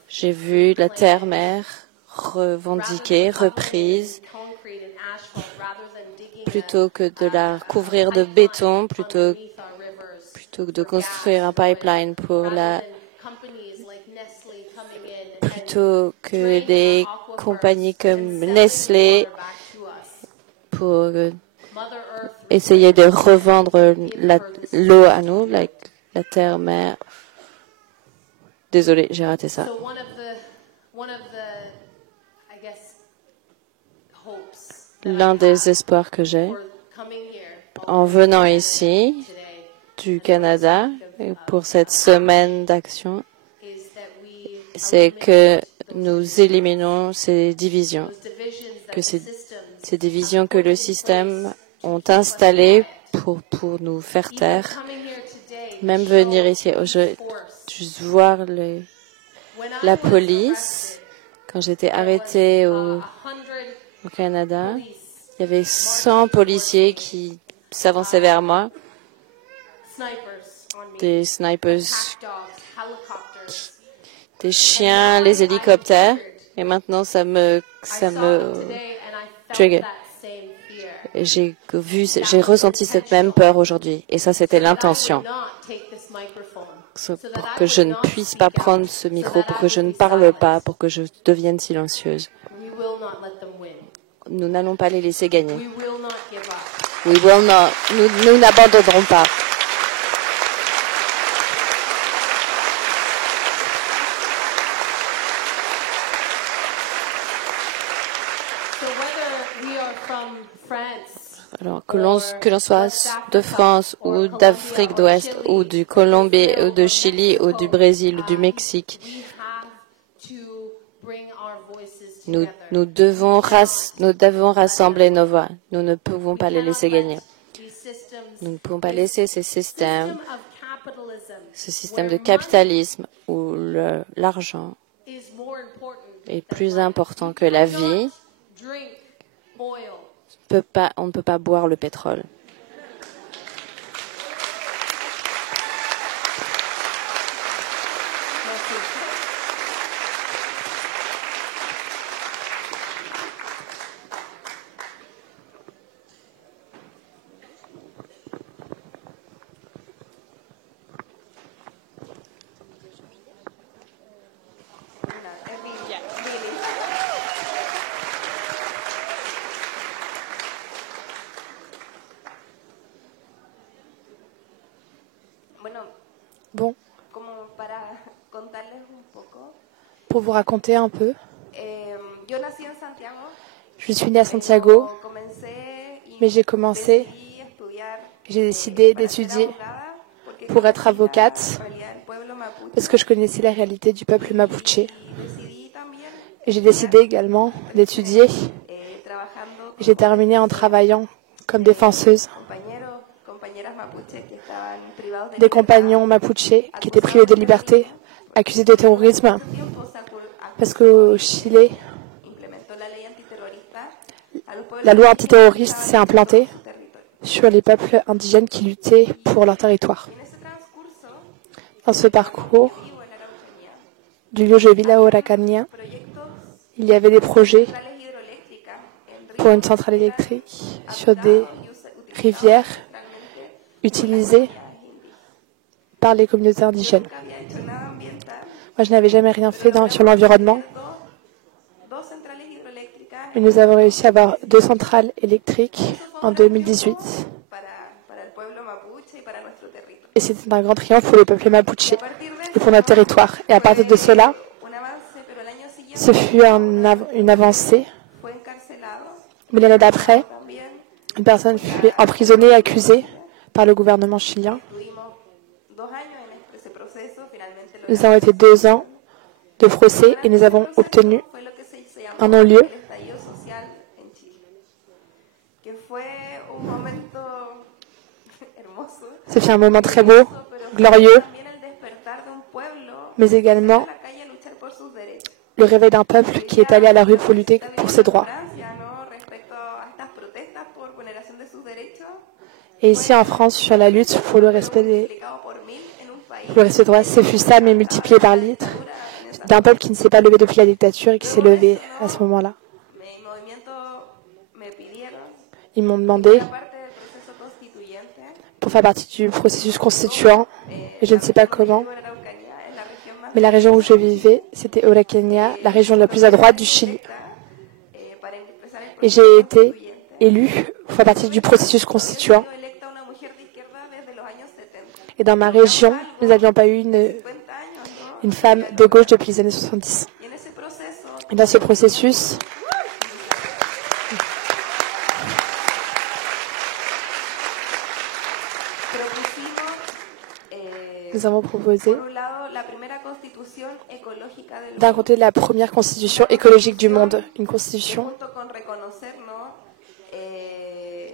j'ai vu la terre-mère revendiquée, reprise, plutôt que de la couvrir de béton, plutôt que de construire un pipeline plutôt que des compagnies comme Nestlé pour essayer de revendre l'eau à nous, la terre-mère. Désolée, j'ai raté ça. L'un des espoirs que j'ai en venant ici du Canada pour cette semaine d'action, c'est que nous éliminons ces divisions, que ces divisions que le système ont installées pour nous faire taire. Même venir ici, juste voir la police. Quand j'étais arrêtée au Canada, il y avait 100 policiers qui s'avançaient vers moi, des snipers, des chiens, les hélicoptères, et maintenant ça me trigger. J'ai ressenti cette même peur aujourd'hui, et ça c'était l'intention. Pour que je ne puisse pas prendre ce micro, pour que je ne parle pas, pour que je devienne silencieuse. Nous n'allons pas les laisser gagner. We will not. Nous n'abandonnerons pas. Alors, que l'on soit de France ou d'Afrique d'Ouest ou du Colombie ou de Chili ou du Brésil ou du Mexique, nous devons rassembler nos voix. Nous ne pouvons pas les laisser gagner. Nous ne pouvons pas laisser ces systèmes ce système de capitalisme où l'argent est plus important que la vie, on ne peut pas boire le pétrole. Bon, pour vous raconter un peu, je suis née à Santiago, mais j'ai décidé d'étudier pour être avocate, parce que je connaissais la réalité du peuple mapuche. Et j'ai décidé également d'étudier. J'ai terminé en travaillant comme défenseuse des compagnons mapuche qui étaient privés de liberté, accusés de terrorisme, parce qu'au Chili, la loi antiterroriste s'est implantée sur les peuples indigènes qui luttaient pour leur territoire. Dans ce parcours, du lieu où je vis, la Araucanía, il y avait des projets pour une centrale électrique sur des rivières utilisées par les communautés indigènes. Moi, je n'avais jamais rien fait sur l'environnement. Mais nous avons réussi à avoir 2 centrales électriques en 2018. Et c'était un grand triomphe pour le peuple mapuche et pour notre territoire. Et à partir de cela, ce fut une avancée. Mais l'année d'après, une personne fut emprisonnée et accusée par le gouvernement chilien. Nous avons été 2 ans de procès et nous avons obtenu un non-lieu. C'est un moment très beau, glorieux, mais également le réveil d'un peuple qui est allé à la rue pour lutter pour ses droits. Et ici en France, sur la lutte pour le respect des droits, ce fut ça, mais multiplié par litre, d'un peuple qui ne s'est pas levé depuis la dictature et qui s'est levé à ce moment-là. Ils m'ont demandé pour faire partie du processus constituant, et je ne sais pas comment, mais la région où je vivais, c'était Araucanía, la région la plus à droite du Chili. Et j'ai été élue pour faire partie du processus constituant. Et dans ma région, nous n'avions pas eu une femme de gauche depuis les années 70. Et dans ce processus, nous avons proposé d'un côté la première constitution écologique du monde, une constitution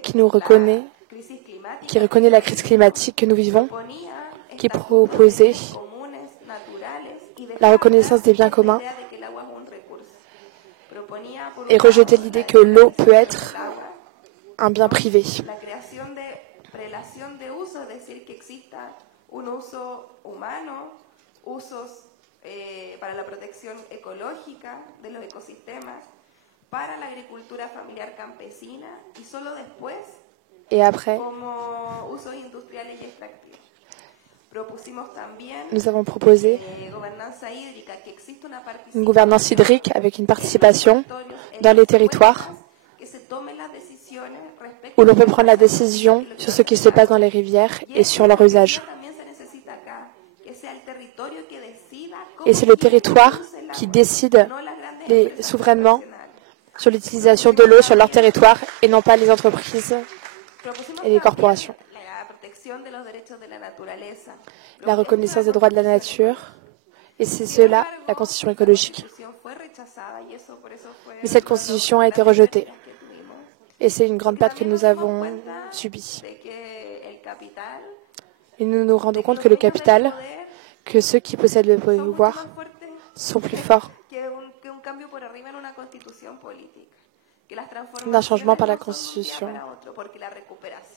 qui nous reconnaît, qui reconnaît la crise climatique que nous vivons, qui proposait la reconnaissance des biens communs et rejeter l'idée que l'eau peut être un bien privé. Para la protección ecológica de los ecosistemas, para la agricultura familiar campesina y solo después como usos industriales y extractivos. Nous avons proposé une gouvernance hydrique avec une participation dans les territoires où l'on peut prendre la décision sur ce qui se passe dans les rivières et sur leur usage. Et c'est le territoire qui décide souverainement sur l'utilisation de l'eau sur leur territoire et non pas les entreprises et les corporations. La reconnaissance des droits de la nature, et c'est cela, la constitution écologique. Mais cette constitution a été rejetée. Et c'est une grande perte que nous avons subie. Et nous nous rendons compte que le capital, que ceux qui possèdent le pouvoir sont plus forts d'un changement par la Constitution.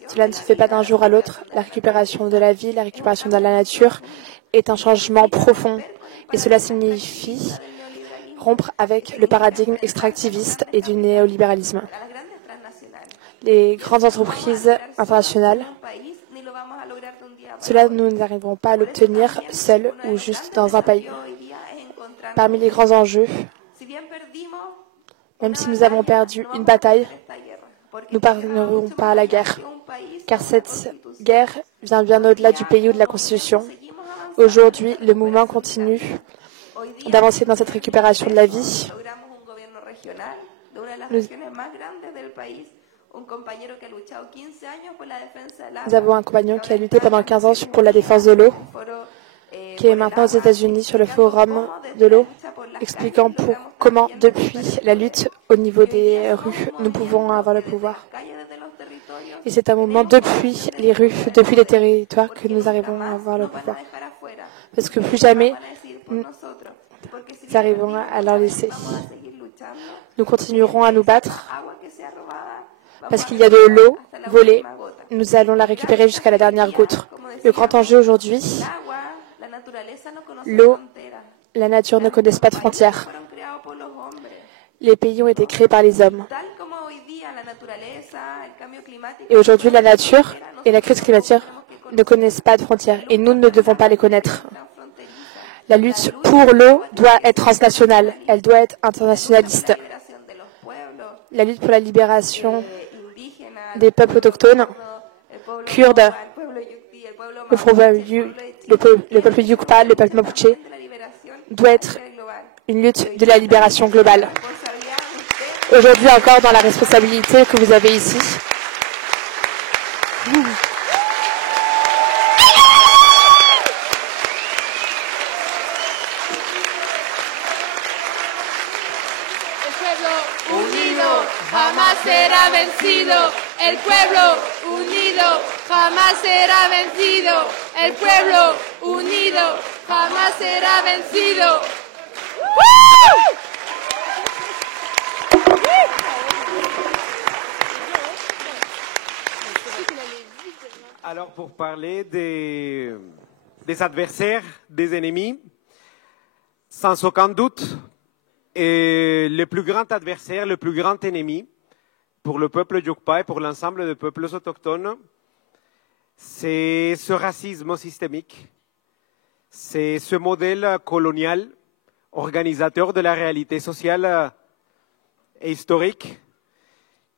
Cela ne se fait pas d'un jour à l'autre. La récupération de la vie, la récupération de la nature est un changement profond. Et cela signifie rompre avec le paradigme extractiviste et du néolibéralisme. Les grandes entreprises internationales, cela, nous n'arriverons pas à l'obtenir seuls ou juste dans un pays. Parmi les grands enjeux, même si nous avons perdu une bataille, nous ne parviendrons pas à la guerre, car cette guerre vient bien au-delà du pays ou de la Constitution. Aujourd'hui, le mouvement continue d'avancer dans cette récupération de la vie. Nous avons un compagnon qui a lutté pendant 15 ans pour la défense de l'eau, qui est maintenant aux États-Unis sur le forum de l'eau, expliquant comment, depuis la lutte au niveau des rues, nous pouvons avoir le pouvoir. Et c'est un mouvement depuis les rues, depuis les territoires, que nous arrivons à avoir le pouvoir. Parce que plus jamais, nous arrivons à leur laisser. Nous continuerons à nous battre, parce qu'il y a de l'eau volée. Nous allons la récupérer jusqu'à la dernière goutte. Le grand enjeu aujourd'hui, l'eau, la nature ne connaissent pas de frontières. Les pays ont été créés par les hommes. Et aujourd'hui, la nature et la crise climatique ne connaissent pas de frontières. Et nous ne devons pas les connaître. La lutte pour l'eau doit être transnationale. Elle doit être internationaliste. La lutte pour la libération des peuples autochtones, kurdes, le peuple Yukpa, le peuple Mapuche, doit être une lutte de la libération globale. Aujourd'hui encore, dans la responsabilité que vous avez ici, jamás será vencido. El pueblo unido jamás será vencido. El pueblo unido jamás será vencido. Alors, pour parler des adversaires, des ennemis, sans aucun doute, et le plus grand adversaire, le plus grand ennemi pour le peuple Yukpa et pour l'ensemble des peuples autochtones, c'est ce racisme systémique, c'est ce modèle colonial, organisateur de la réalité sociale et historique,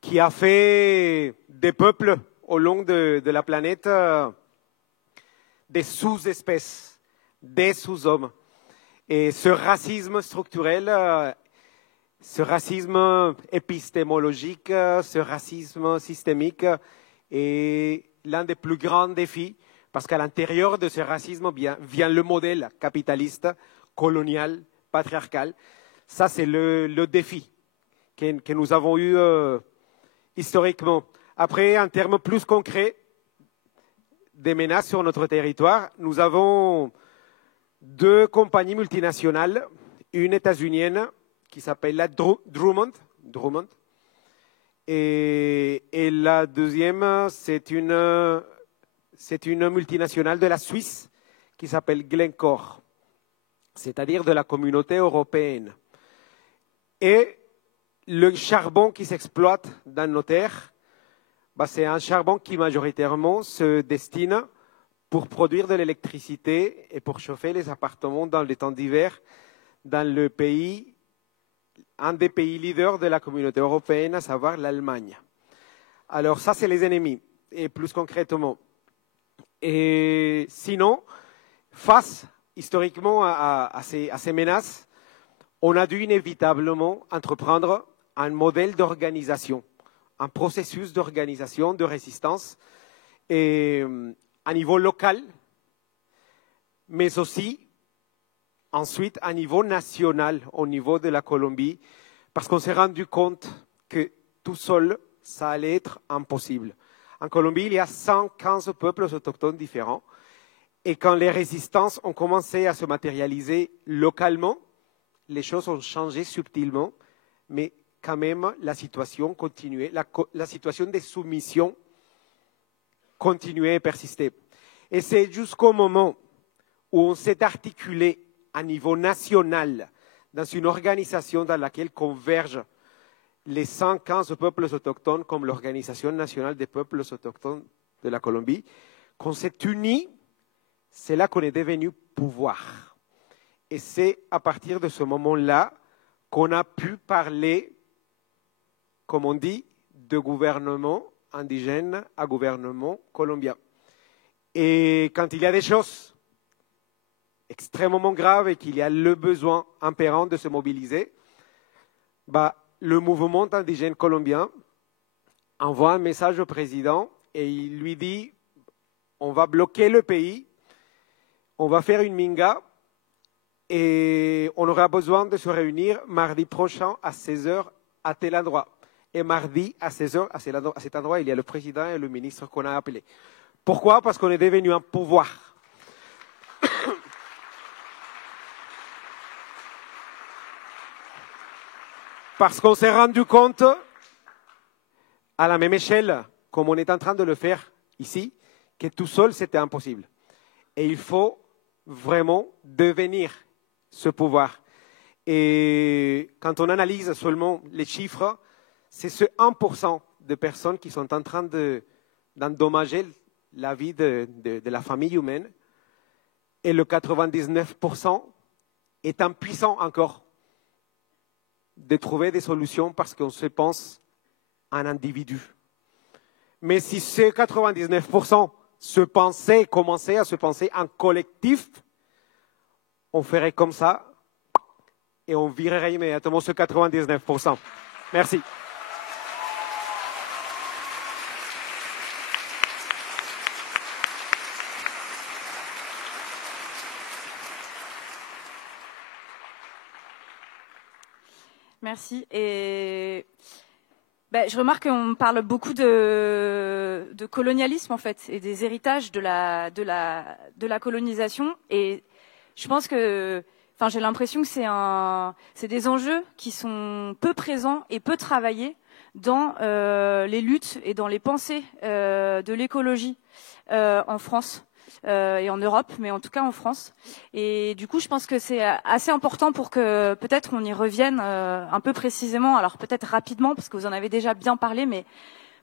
qui a fait des peuples au long de la planète des sous-espèces, des sous-hommes. Et ce racisme structurel, ce racisme épistémologique, ce racisme systémique est l'un des plus grands défis, parce qu'à l'intérieur de ce racisme vient le modèle capitaliste, colonial, patriarcal. Ça, c'est le défi que nous avons eu historiquement. Après, en termes plus concrets des menaces sur notre territoire, nous avons deux compagnies multinationales, une états-unienne qui s'appelle la Drummond, et la deuxième, c'est une multinationale de la Suisse qui s'appelle Glencore, c'est-à-dire de la communauté européenne. Et le charbon qui s'exploite dans nos terres, c'est un charbon qui majoritairement se destine pour produire de l'électricité et pour chauffer les appartements dans les temps d'hiver dans le pays, un des pays leaders de la communauté européenne, à savoir l'Allemagne. Alors ça, c'est les ennemis, et plus concrètement. Et sinon, face historiquement à ces menaces, on a dû inévitablement entreprendre un modèle d'organisation, un processus d'organisation, de résistance, et à niveau local, mais aussi ensuite à niveau national, au niveau de la Colombie, parce qu'on s'est rendu compte que tout seul, ça allait être impossible. En Colombie, il y a 115 peuples autochtones différents, Et quand les résistances ont commencé à se matérialiser localement, les choses ont changé subtilement, mais quand même la situation continuait, la situation de soumission continuait et persistait. Et c'est jusqu'au moment où on s'est articulé à niveau national dans une organisation dans laquelle convergent les 115 peuples autochtones comme l'Organisation nationale des peuples autochtones de la Colombie, qu'on s'est unis, c'est là qu'on est devenu pouvoir. Et c'est à partir de ce moment-là qu'on a pu parler, comme on dit, de gouvernement indigène à gouvernement colombien. Et quand il y a des choses extrêmement graves et qu'il y a le besoin impérant de se mobiliser, le mouvement indigène colombien envoie un message au président et il lui dit « on va bloquer le pays, on va faire une minga et on aura besoin de se réunir mardi prochain à 16h à tel endroit. » Et mardi à 16h, à cet endroit, il y a le président et le ministre qu'on a appelés. Pourquoi? Parce qu'on est devenu un pouvoir. Parce qu'on s'est rendu compte, à la même échelle, comme on est en train de le faire ici, que tout seul, c'était impossible. Et il faut vraiment devenir ce pouvoir. Et quand on analyse seulement les chiffres, c'est ce 1% de personnes qui sont en train d'endommager la vie de la famille humaine. Et le 99% est impuissant encore de trouver des solutions parce qu'on se pense un individu. Mais si ces 99% commençaient à se penser en collectif, on ferait comme ça et on virerait immédiatement ce 99%. Merci. Merci. Et je remarque qu'on parle beaucoup de colonialisme en fait et des héritages de la colonisation. Et je pense que, j'ai l'impression que c'est des enjeux qui sont peu présents et peu travaillés dans les luttes et dans les pensées de l'écologie en France. Et en Europe, mais en tout cas en France. Et du coup, je pense que c'est assez important pour que peut-être on y revienne un peu précisément, alors peut-être rapidement, parce que vous en avez déjà bien parlé, mais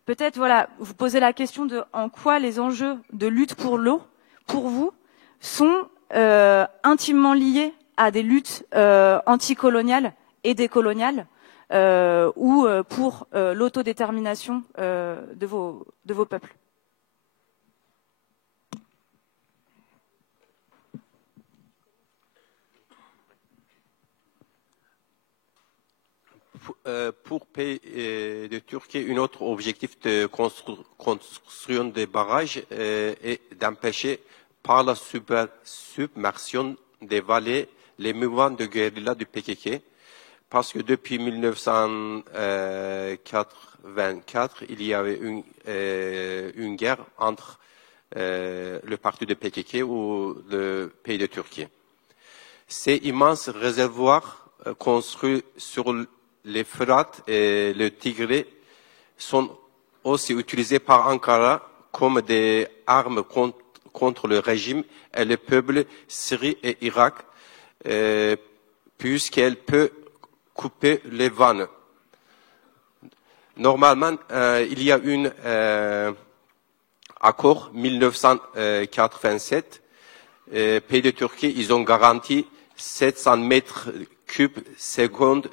peut-être, vous posez la question de en quoi les enjeux de lutte pour l'eau, pour vous, sont intimement liés à des luttes anticoloniales et décoloniales, ou pour l'autodétermination de vos peuples. Pour pays de Turquie, un autre objectif de construction des barrages est d'empêcher par la submersion des vallées les mouvements de guérilla du PKK, parce que depuis 1984, il y avait une guerre entre le parti de PKK ou le pays de Turquie. Ces immenses réservoirs construits sur l'Euphrate et le Tigre sont aussi utilisés par Ankara comme des armes contre le régime et le peuple Syrie et Irak, puisqu'elle peut couper les vannes. Normalement, il y a un accord 1987. Pays de Turquie, ils ont garanti 700 mètres cubes secondes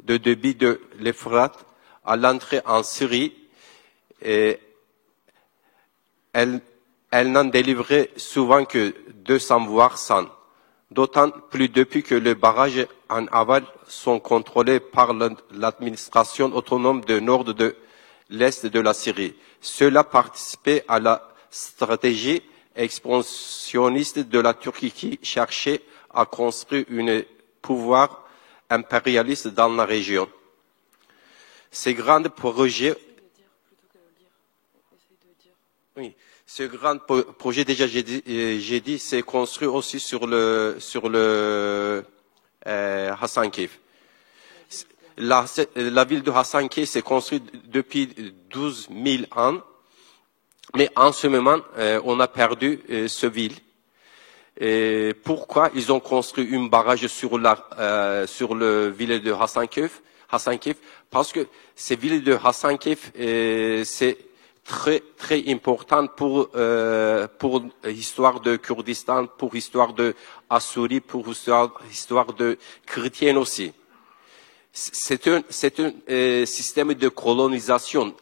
de débit de l'Euphrate à l'entrée en Syrie. Et elle n'en délivrait souvent que 200 voire 100. D'autant plus depuis que les barrages en aval sont contrôlés par l'administration autonome du nord de l'est de la Syrie. Cela participait à la stratégie expansionniste de la Turquie qui cherchait à construire un pouvoir impérialiste dans la région. Ces grands projets, Ce grand projet, déjà, j'ai dit, c'est construit aussi sur le Hasankeyf. La ville de Hasankeyf s'est construite depuis 12 000 ans, mais en ce moment, on a perdu ce ville. Et pourquoi ils ont construit un barrage sur le village de Hasankeyf? Parce que ces villes de Hasankeyf, c'est très important pour l'histoire de Kurdistan, pour l'histoire de Assourie, pour l'histoire de chrétienne aussi. C'est un système de colonisation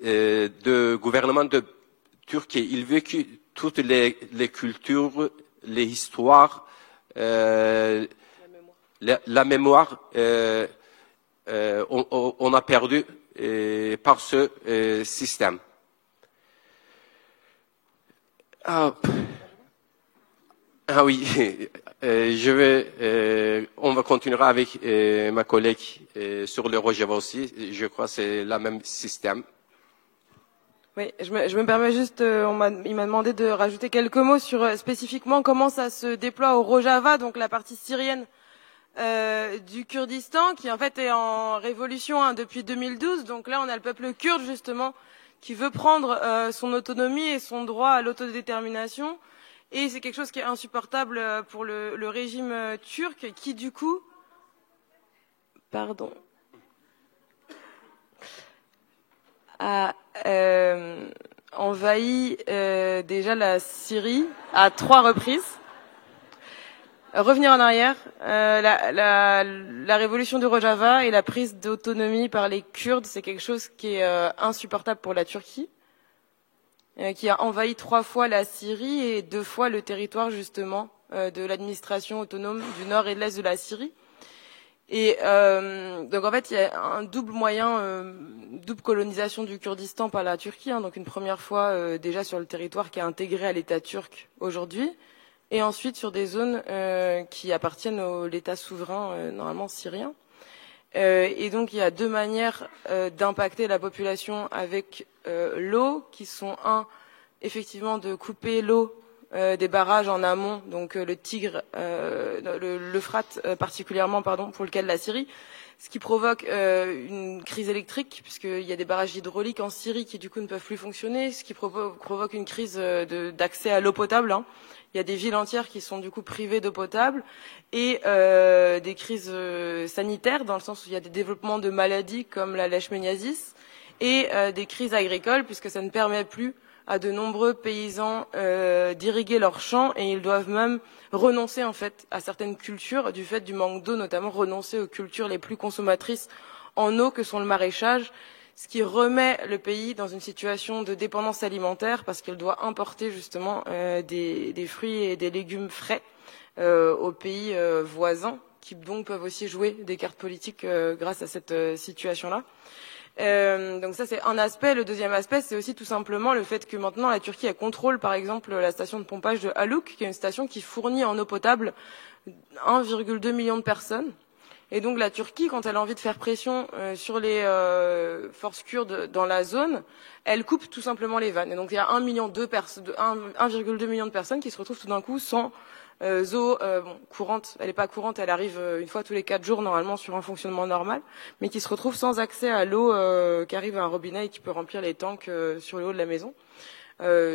du gouvernement de Turquie. Il vécut toutes les cultures, les histoires, la mémoire. On a perdu par ce système. Ah oui, on va continuer avec ma collègue sur le Rojava aussi. Je crois que c'est le même système. Oui, je me permets juste, il m'a demandé de rajouter quelques mots sur spécifiquement comment ça se déploie au Rojava, donc la partie syrienne du Kurdistan, qui en fait est en révolution depuis 2012. Donc là, on a le peuple kurde justement qui veut prendre son autonomie et son droit à l'autodétermination. Et c'est quelque chose qui est insupportable pour le régime turc, qui du coup, a envahi déjà la Syrie à 3 reprises. Revenir en arrière, la révolution du Rojava et la prise d'autonomie par les Kurdes, c'est quelque chose qui est insupportable pour la Turquie, qui a envahi 3 fois la Syrie et 2 fois le territoire justement de l'administration autonome du nord et de l'est de la Syrie. Et donc en fait, il y a un double moyen, double colonisation du Kurdistan par la Turquie. Donc une première fois déjà sur le territoire qui est intégré à l'État turc aujourd'hui, et ensuite sur des zones qui appartiennent à l'État souverain normalement syrien. Et donc il y a 2 manières d'impacter la population avec l'eau, qui sont effectivement de couper l'eau des barrages en amont, donc le Tigre, l'Euphrate particulièrement, pour lequel la Syrie, ce qui provoque une crise électrique, puisqu'il y a des barrages hydrauliques en Syrie qui du coup ne peuvent plus fonctionner, ce qui provoque une crise d'accès à l'eau potable. Il y a des villes entières qui sont du coup privées d'eau potable, et des crises sanitaires, dans le sens où il y a des développements de maladies comme la leishmaniasis, et des crises agricoles, puisque ça ne permet plus à de nombreux paysans d'irriguer leurs champs, et ils doivent même renoncer en fait à certaines cultures du fait du manque d'eau, notamment renoncer aux cultures les plus consommatrices en eau que sont le maraîchage, ce qui remet le pays dans une situation de dépendance alimentaire parce qu'il doit importer justement des fruits et des légumes frais aux pays voisins, qui donc peuvent aussi jouer des cartes politiques grâce à cette situation-là. Donc ça c'est un aspect. Le deuxième aspect, c'est aussi tout simplement le fait que maintenant la Turquie contrôle par exemple la station de pompage de Haluk, qui est une station qui fournit en eau potable 1,2 million de personnes. Et donc la Turquie, quand elle a envie de faire pression sur les forces kurdes dans la zone, elle coupe tout simplement les vannes. Et donc il y a 1,2 million de personnes qui se retrouvent tout d'un coup sans eau courante. Elle n'est pas courante, elle arrive une fois tous les 4 jours normalement sur un fonctionnement normal, mais qui se retrouvent sans accès à l'eau qui arrive à un robinet et qui peut remplir les tanks sur le haut de la maison.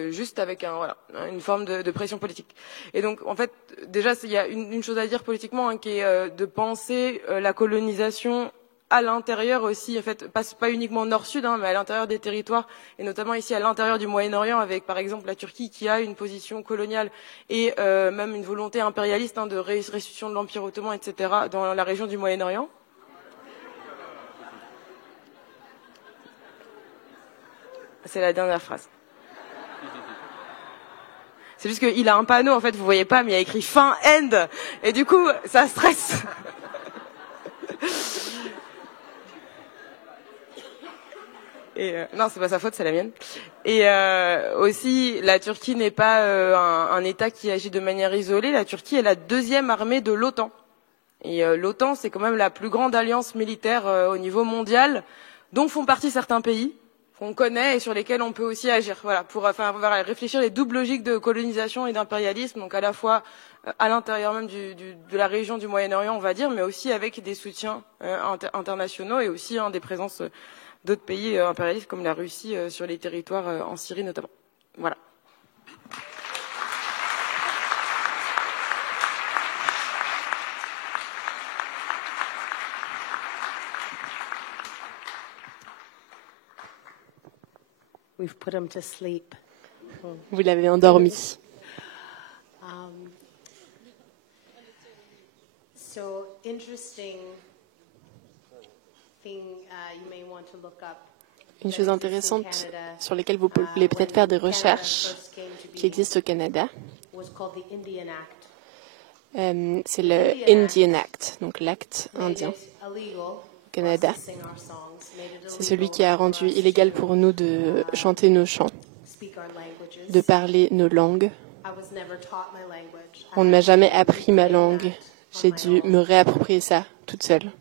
Juste avec une forme de pression politique. Et donc, en fait, déjà, il y a une chose à dire politiquement, qui est de penser la colonisation à l'intérieur aussi, en fait, pas uniquement nord-sud, mais à l'intérieur des territoires, et notamment ici à l'intérieur du Moyen-Orient, avec par exemple la Turquie qui a une position coloniale et même une volonté impérialiste de restitution de l'Empire ottoman, etc., dans la région du Moyen-Orient. C'est la dernière phrase. C'est juste qu'il a un panneau, en fait, vous voyez pas, mais il y a écrit fin, end. Et du coup, ça stresse. Et non, c'est pas sa faute, c'est la mienne. Et aussi, la Turquie n'est pas un État qui agit de manière isolée. La Turquie est la 2e armée de l'OTAN. Et l'OTAN, c'est quand même la plus grande alliance militaire au niveau mondial, dont font partie certains pays. qu'on connaît et sur lesquels on peut aussi agir. Voilà, pour réfléchir les doubles logiques de colonisation et d'impérialisme, donc à la fois à l'intérieur même de la région du Moyen-Orient, on va dire, mais aussi avec des soutiens internationaux et aussi des présences d'autres pays impérialistes comme la Russie sur les territoires en Syrie notamment. Voilà. We've put him to sleep. Vous l'avez endormi. So interesting thing you may want to look up. Une chose intéressante sur laquelle vous pouvez peut-être faire des recherches qui existent au Canada, c'est le Indian Act, donc l'acte indien au Canada. C'est celui qui a rendu illégal pour nous de chanter nos chants, de parler nos langues. On ne m'a jamais appris ma langue. J'ai dû me réapproprier ça toute seule.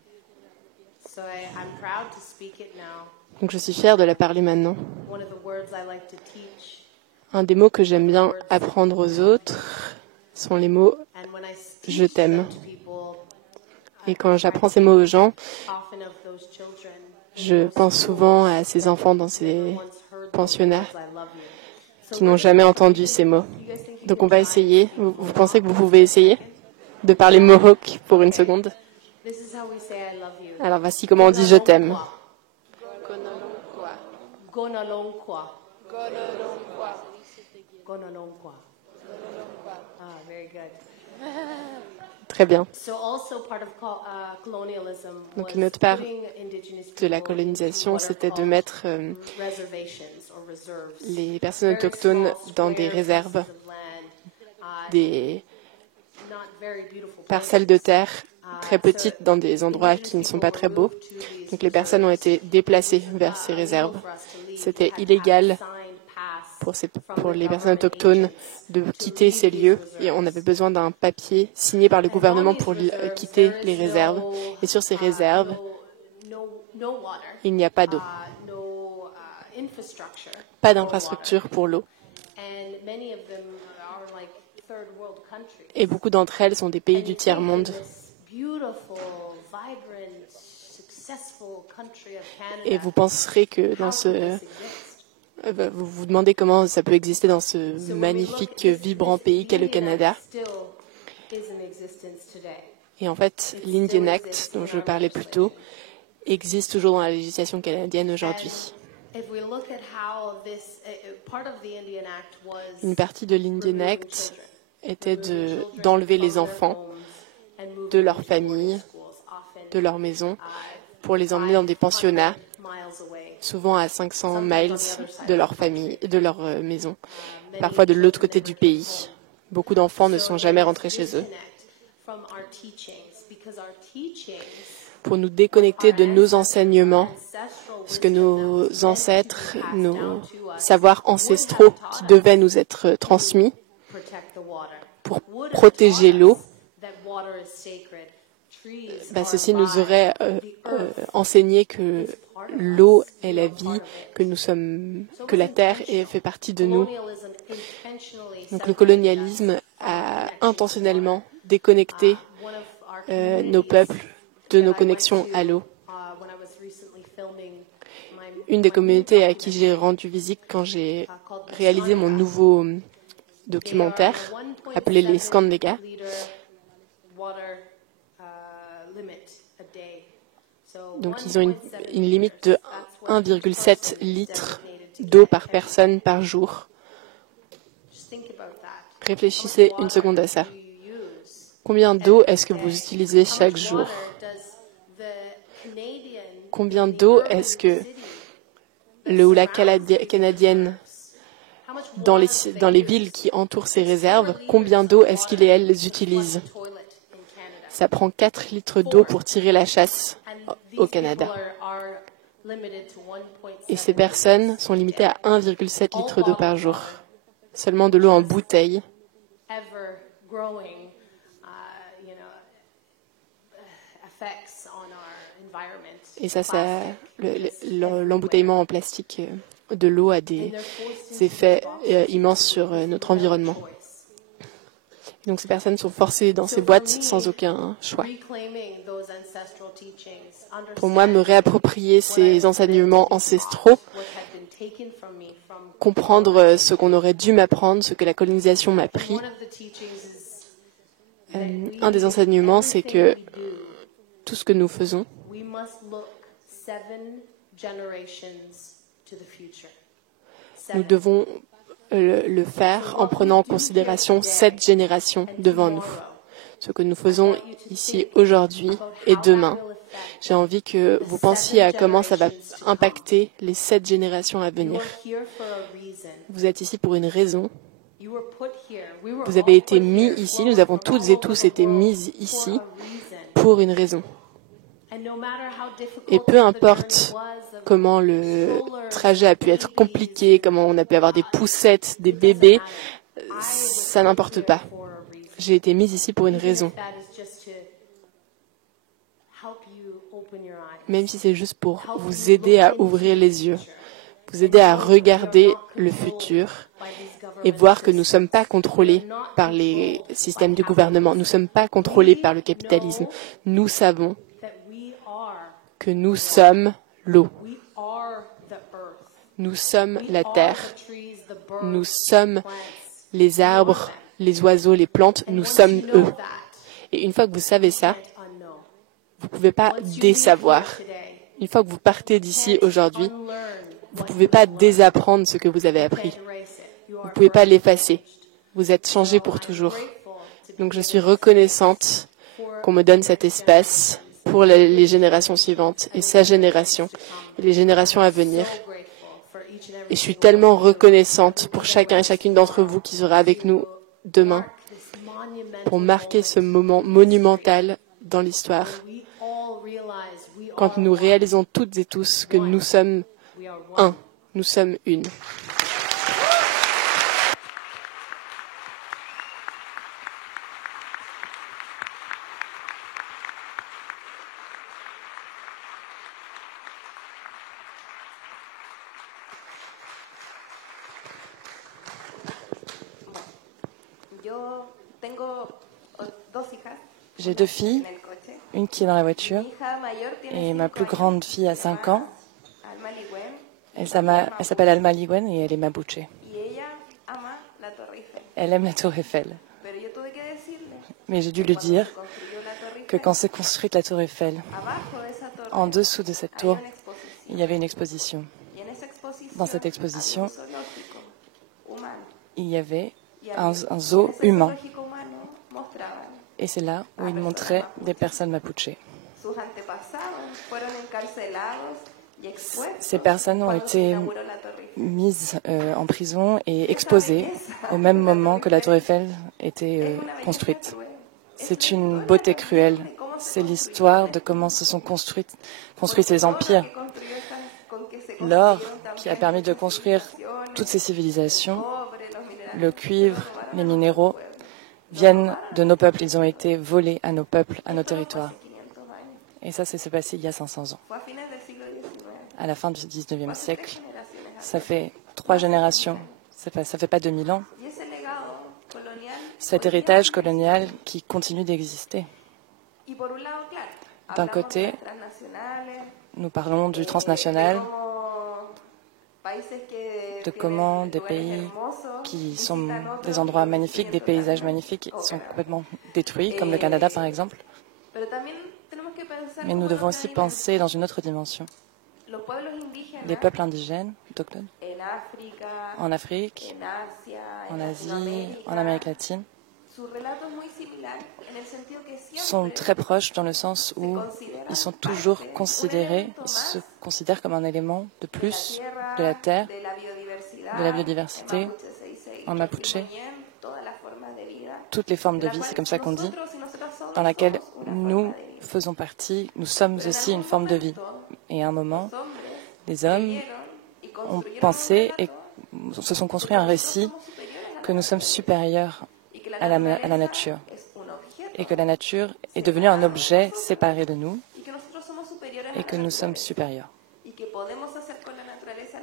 Donc je suis fière de la parler maintenant. Un des mots que j'aime bien apprendre aux autres sont les mots « je t'aime ». Et quand j'apprends ces mots aux gens, je pense souvent à ces enfants dans ces pensionnats qui n'ont jamais entendu ces mots. Donc on va essayer. Vous pensez que vous pouvez essayer de parler mohawk pour une seconde? Alors voici comment on dit « je t'aime ». Gonalonkwa. Gonalonkwa. Ah, very good. Très bien. So also part of colonialism Donc une autre part de la colonisation, c'était de mettre les personnes autochtones dans des réserves, des parcelles de terre très petites dans des endroits qui ne sont pas très beaux. Donc les personnes ont été déplacées vers ces réserves. C'était illégal pour les personnes autochtones de quitter ces lieux et on avait besoin d'un papier signé par le gouvernement pour quitter les réserves. Et sur ces réserves, il n'y a pas d'eau, pas d'infrastructure pour l'eau. Et beaucoup d'entre elles sont des pays du tiers-monde. Et vous penserez que dans ce... Vous vous demandez comment ça peut exister dans ce magnifique, vibrant pays qu'est le Canada. Et en fait, l'Indian Act, dont je parlais plus tôt, existe toujours dans la législation canadienne aujourd'hui. Une partie de l'Indian Act était d'enlever les enfants de leur famille, de leur maison, pour les emmener dans des pensionnats, souvent à 500 miles de leur famille, de leur maison, parfois de l'autre côté du pays. Beaucoup d'enfants ne sont jamais rentrés chez eux. Pour nous déconnecter de nos enseignements, ce que nos ancêtres, nos savoirs ancestraux qui devaient nous être transmis, pour protéger l'eau, ceci nous aurait enseigné que l'eau est la vie, que la terre fait partie de nous. Donc le colonialisme a intentionnellement déconnecté nos peuples de nos connexions à l'eau. Une des communautés à qui j'ai rendu visite quand j'ai réalisé mon nouveau documentaire, appelé les Skandega, donc ils ont une limite de 1,7 litres d'eau par personne par jour. Réfléchissez une seconde à ça. Combien d'eau est-ce que vous utilisez chaque jour? Combien d'eau est-ce que le lac canadienne, dans les villes qui entourent ces réserves, combien d'eau est-ce qu'ils et elles utilisent? Ça prend 4 litres d'eau pour tirer la chasse au Canada. Et ces personnes sont limitées à 1,7 litres d'eau par jour. Seulement de l'eau en bouteille. Et ça l'embouteillement en plastique de l'eau a des effets immenses sur notre environnement. Donc ces personnes sont forcées dans ces boîtes sans aucun choix. Pour moi, me réapproprier ces enseignements ancestraux, comprendre ce qu'on aurait dû m'apprendre, ce que la colonisation m'a pris. Un des enseignements, c'est que tout ce que nous faisons, nous devons le faire en prenant en considération 7 générations devant nous. Ce que nous faisons ici aujourd'hui et demain. J'ai envie que vous pensiez à comment ça va impacter les 7 générations à venir. Vous êtes ici pour une raison. Vous avez été mis ici, nous avons toutes et tous été mis ici pour une raison. Et peu importe comment le trajet a pu être compliqué, comment on a pu avoir des poussettes, des bébés, ça n'importe pas. J'ai été mise ici pour une raison. Même si c'est juste pour vous aider à ouvrir les yeux, vous aider à regarder le futur et voir que nous ne sommes pas contrôlés par les systèmes du gouvernement, nous ne sommes pas contrôlés par le capitalisme. Nous savons que nous sommes l'eau. Nous sommes la terre. Nous sommes les arbres, les oiseaux, les plantes. Nous sommes eux. Et une fois que vous savez ça, vous ne pouvez pas désavoir. Une fois que vous partez d'ici aujourd'hui, vous ne pouvez pas désapprendre ce que vous avez appris. Vous ne pouvez pas l'effacer. Vous êtes changé pour toujours. Donc je suis reconnaissante qu'on me donne cet espace pour les générations suivantes et sa génération et les générations à venir. Et je suis tellement reconnaissante pour chacun et chacune d'entre vous qui sera avec nous demain pour marquer ce moment monumental dans l'histoire quand nous réalisons toutes et tous que nous sommes un, nous sommes une. J'ai 2 filles, une qui est dans la voiture et ma plus grande fille a 5 ans. Elle s'appelle Alma Liguen et elle est mapuche. Elle aime la tour Eiffel. Mais j'ai dû lui dire que quand s'est construite la tour Eiffel, en dessous de cette tour, il y avait une exposition. Dans cette exposition, il y avait un zoo humain. Et c'est là où il montrait des personnes mapuches. Ces personnes ont été mises en prison et exposées au même moment que la tour Eiffel était construite. C'est une beauté cruelle. C'est l'histoire de comment se sont construits ces empires. L'or qui a permis de construire toutes ces civilisations, le cuivre, les minéraux, viennent de nos peuples. Ils ont été volés à nos peuples, à nos territoires. Et ça s'est passé il y a 500 ans. À la fin du 19e siècle, ça fait 3 générations, ça fait pas 2000 ans. Cet héritage colonial qui continue d'exister. D'un côté, nous parlons du transnational, de comment des pays qui sont des endroits magnifiques, des paysages magnifiques, sont complètement détruits, comme le Canada par exemple. Mais nous devons aussi penser dans une autre dimension. Les peuples indigènes, autochtones, en Afrique, en Asie, en Amérique latine, sont très proches dans le sens où ils sont toujours considérés, ils se considèrent comme un élément de plus de la terre, de la biodiversité, en mapuche, toutes les formes de vie, c'est comme ça qu'on dit, dans laquelle nous faisons partie, nous sommes aussi une forme de vie. Et à un moment, les hommes ont pensé et se sont construits un récit que nous sommes supérieurs à la nature et que la nature est devenue un objet séparé de nous et que nous sommes supérieurs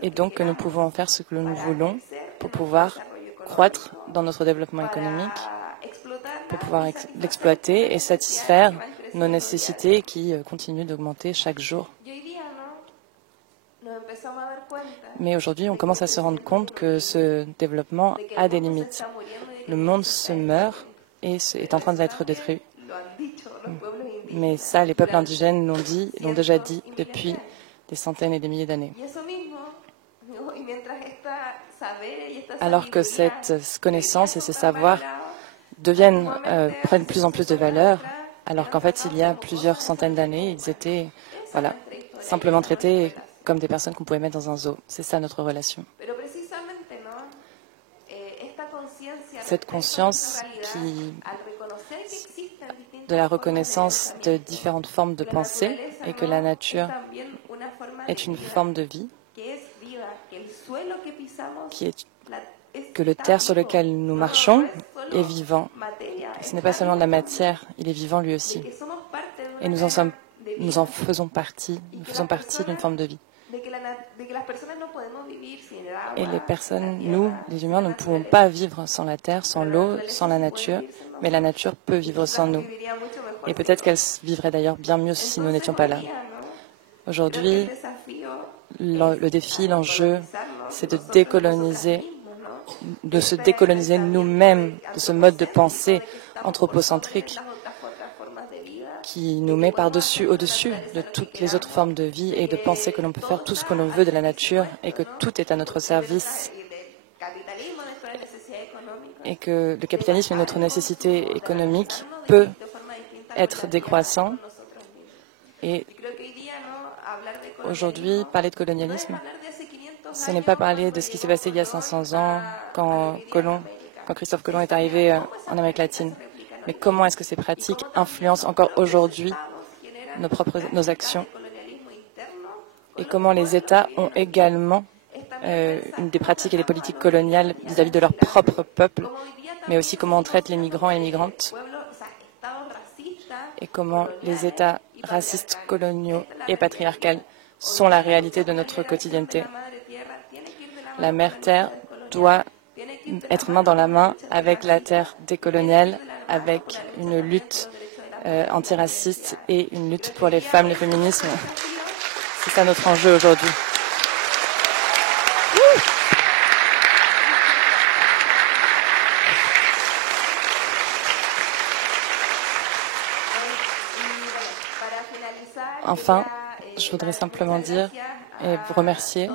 et donc que nous pouvons en faire ce que nous voulons pour pouvoir croître dans notre développement économique, pour pouvoir l'exploiter et satisfaire nos nécessités qui continuent d'augmenter chaque jour. Mais aujourd'hui, on commence à se rendre compte que ce développement a des limites. Le monde se meurt et est en train d'être détruit. Mais ça, les peuples indigènes l'ont déjà dit depuis des centaines et des milliers d'années. Alors que cette connaissance et ce savoir prennent de plus en plus de valeur, alors qu'en fait, il y a plusieurs centaines d'années, ils étaient simplement traités comme des personnes qu'on pouvait mettre dans un zoo. C'est ça notre relation. Cette conscience de la reconnaissance de différentes formes de pensée et que la nature est une forme de vie, que le terre sur lequel nous marchons est vivant. Ce n'est pas seulement de la matière, il est vivant lui aussi. Et nous en faisons partie, d'une forme de vie. Et les personnes, nous, les humains, ne pouvons pas vivre sans la terre, sans l'eau, sans la nature, mais la nature peut vivre sans nous. Et peut-être qu'elle vivrait d'ailleurs bien mieux si nous n'étions pas là. Aujourd'hui, le défi, l'enjeu, c'est de se décoloniser nous-mêmes de ce mode de pensée anthropocentrique qui nous met au-dessus de toutes les autres formes de vie et de penser que l'on peut faire tout ce que l'on veut de la nature et que tout est à notre service et que le capitalisme et notre nécessité économique peut être décroissant. Et aujourd'hui, parler de colonialisme, ce n'est pas parler de ce qui s'est passé il y a 500 ans quand Christophe Colomb est arrivé en Amérique latine. Mais comment est-ce que ces pratiques influencent encore aujourd'hui nos actions et comment les États ont également des pratiques et des politiques coloniales vis-à-vis de leur propre peuple, mais aussi comment on traite les migrants et les migrantes et comment les États racistes, coloniaux et patriarcales sont la réalité de notre quotidienneté. La mère Terre doit être main dans la main avec la terre décoloniale, avec une lutte antiraciste et une lutte pour les femmes, le féminisme. C'est ça notre enjeu aujourd'hui. Enfin, je voudrais simplement dire et vous remercier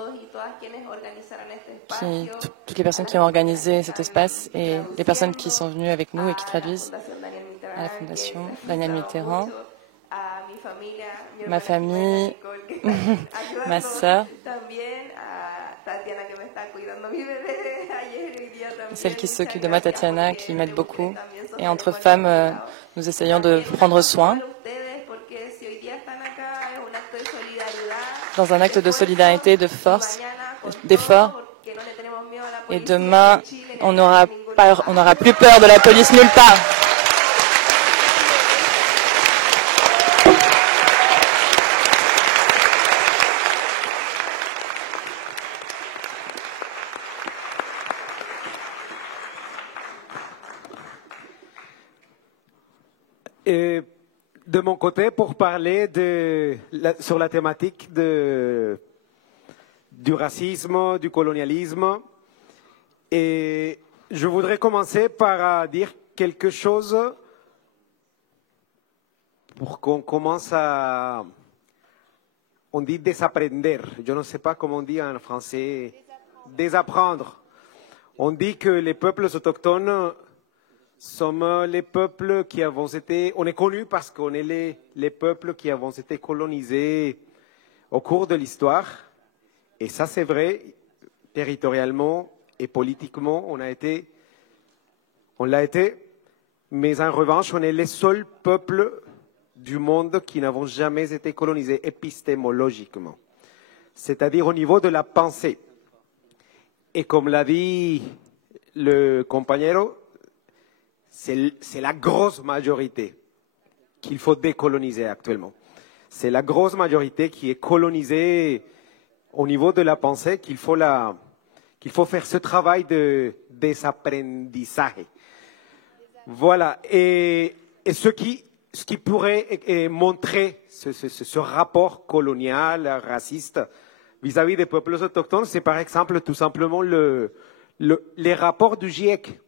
toutes les personnes qui ont organisé cet espace et les personnes qui sont venues avec nous et qui traduisent à la Fondation Daniel Mitterrand, ma famille, ma sœur, celle qui s'occupe de moi, Tatiana, qui m'aide beaucoup. Et entre femmes, nous essayons de prendre soin dans un acte de solidarité, de force, d'effort. Et demain, on n'aura plus peur de la police nulle part. Et de mon côté, pour parler sur la thématique du racisme, du colonialisme, et je voudrais commencer par dire quelque chose pour qu'on commence à... On dit désapprender. Je ne sais pas comment on dit en français. Désapprendre. On dit que les peuples autochtones sommes les peuples qui avons été... On est connus parce qu'on est les peuples qui avons été colonisés au cours de l'histoire. Et ça, c'est vrai, territorialement et politiquement, on l'a été. Mais en revanche, on est les seuls peuples du monde qui n'avons jamais été colonisés épistémologiquement, c'est-à-dire au niveau de la pensée. Et comme l'a dit le compagnero, c'est la grosse majorité qu'il faut décoloniser actuellement. C'est la grosse majorité qui est colonisée au niveau de la pensée qu'il faut faire ce travail de désapprentissage. Voilà. Et ce qui pourrait montrer ce rapport colonial, raciste vis-à-vis des peuples autochtones, c'est par exemple tout simplement les rapports du GIEC.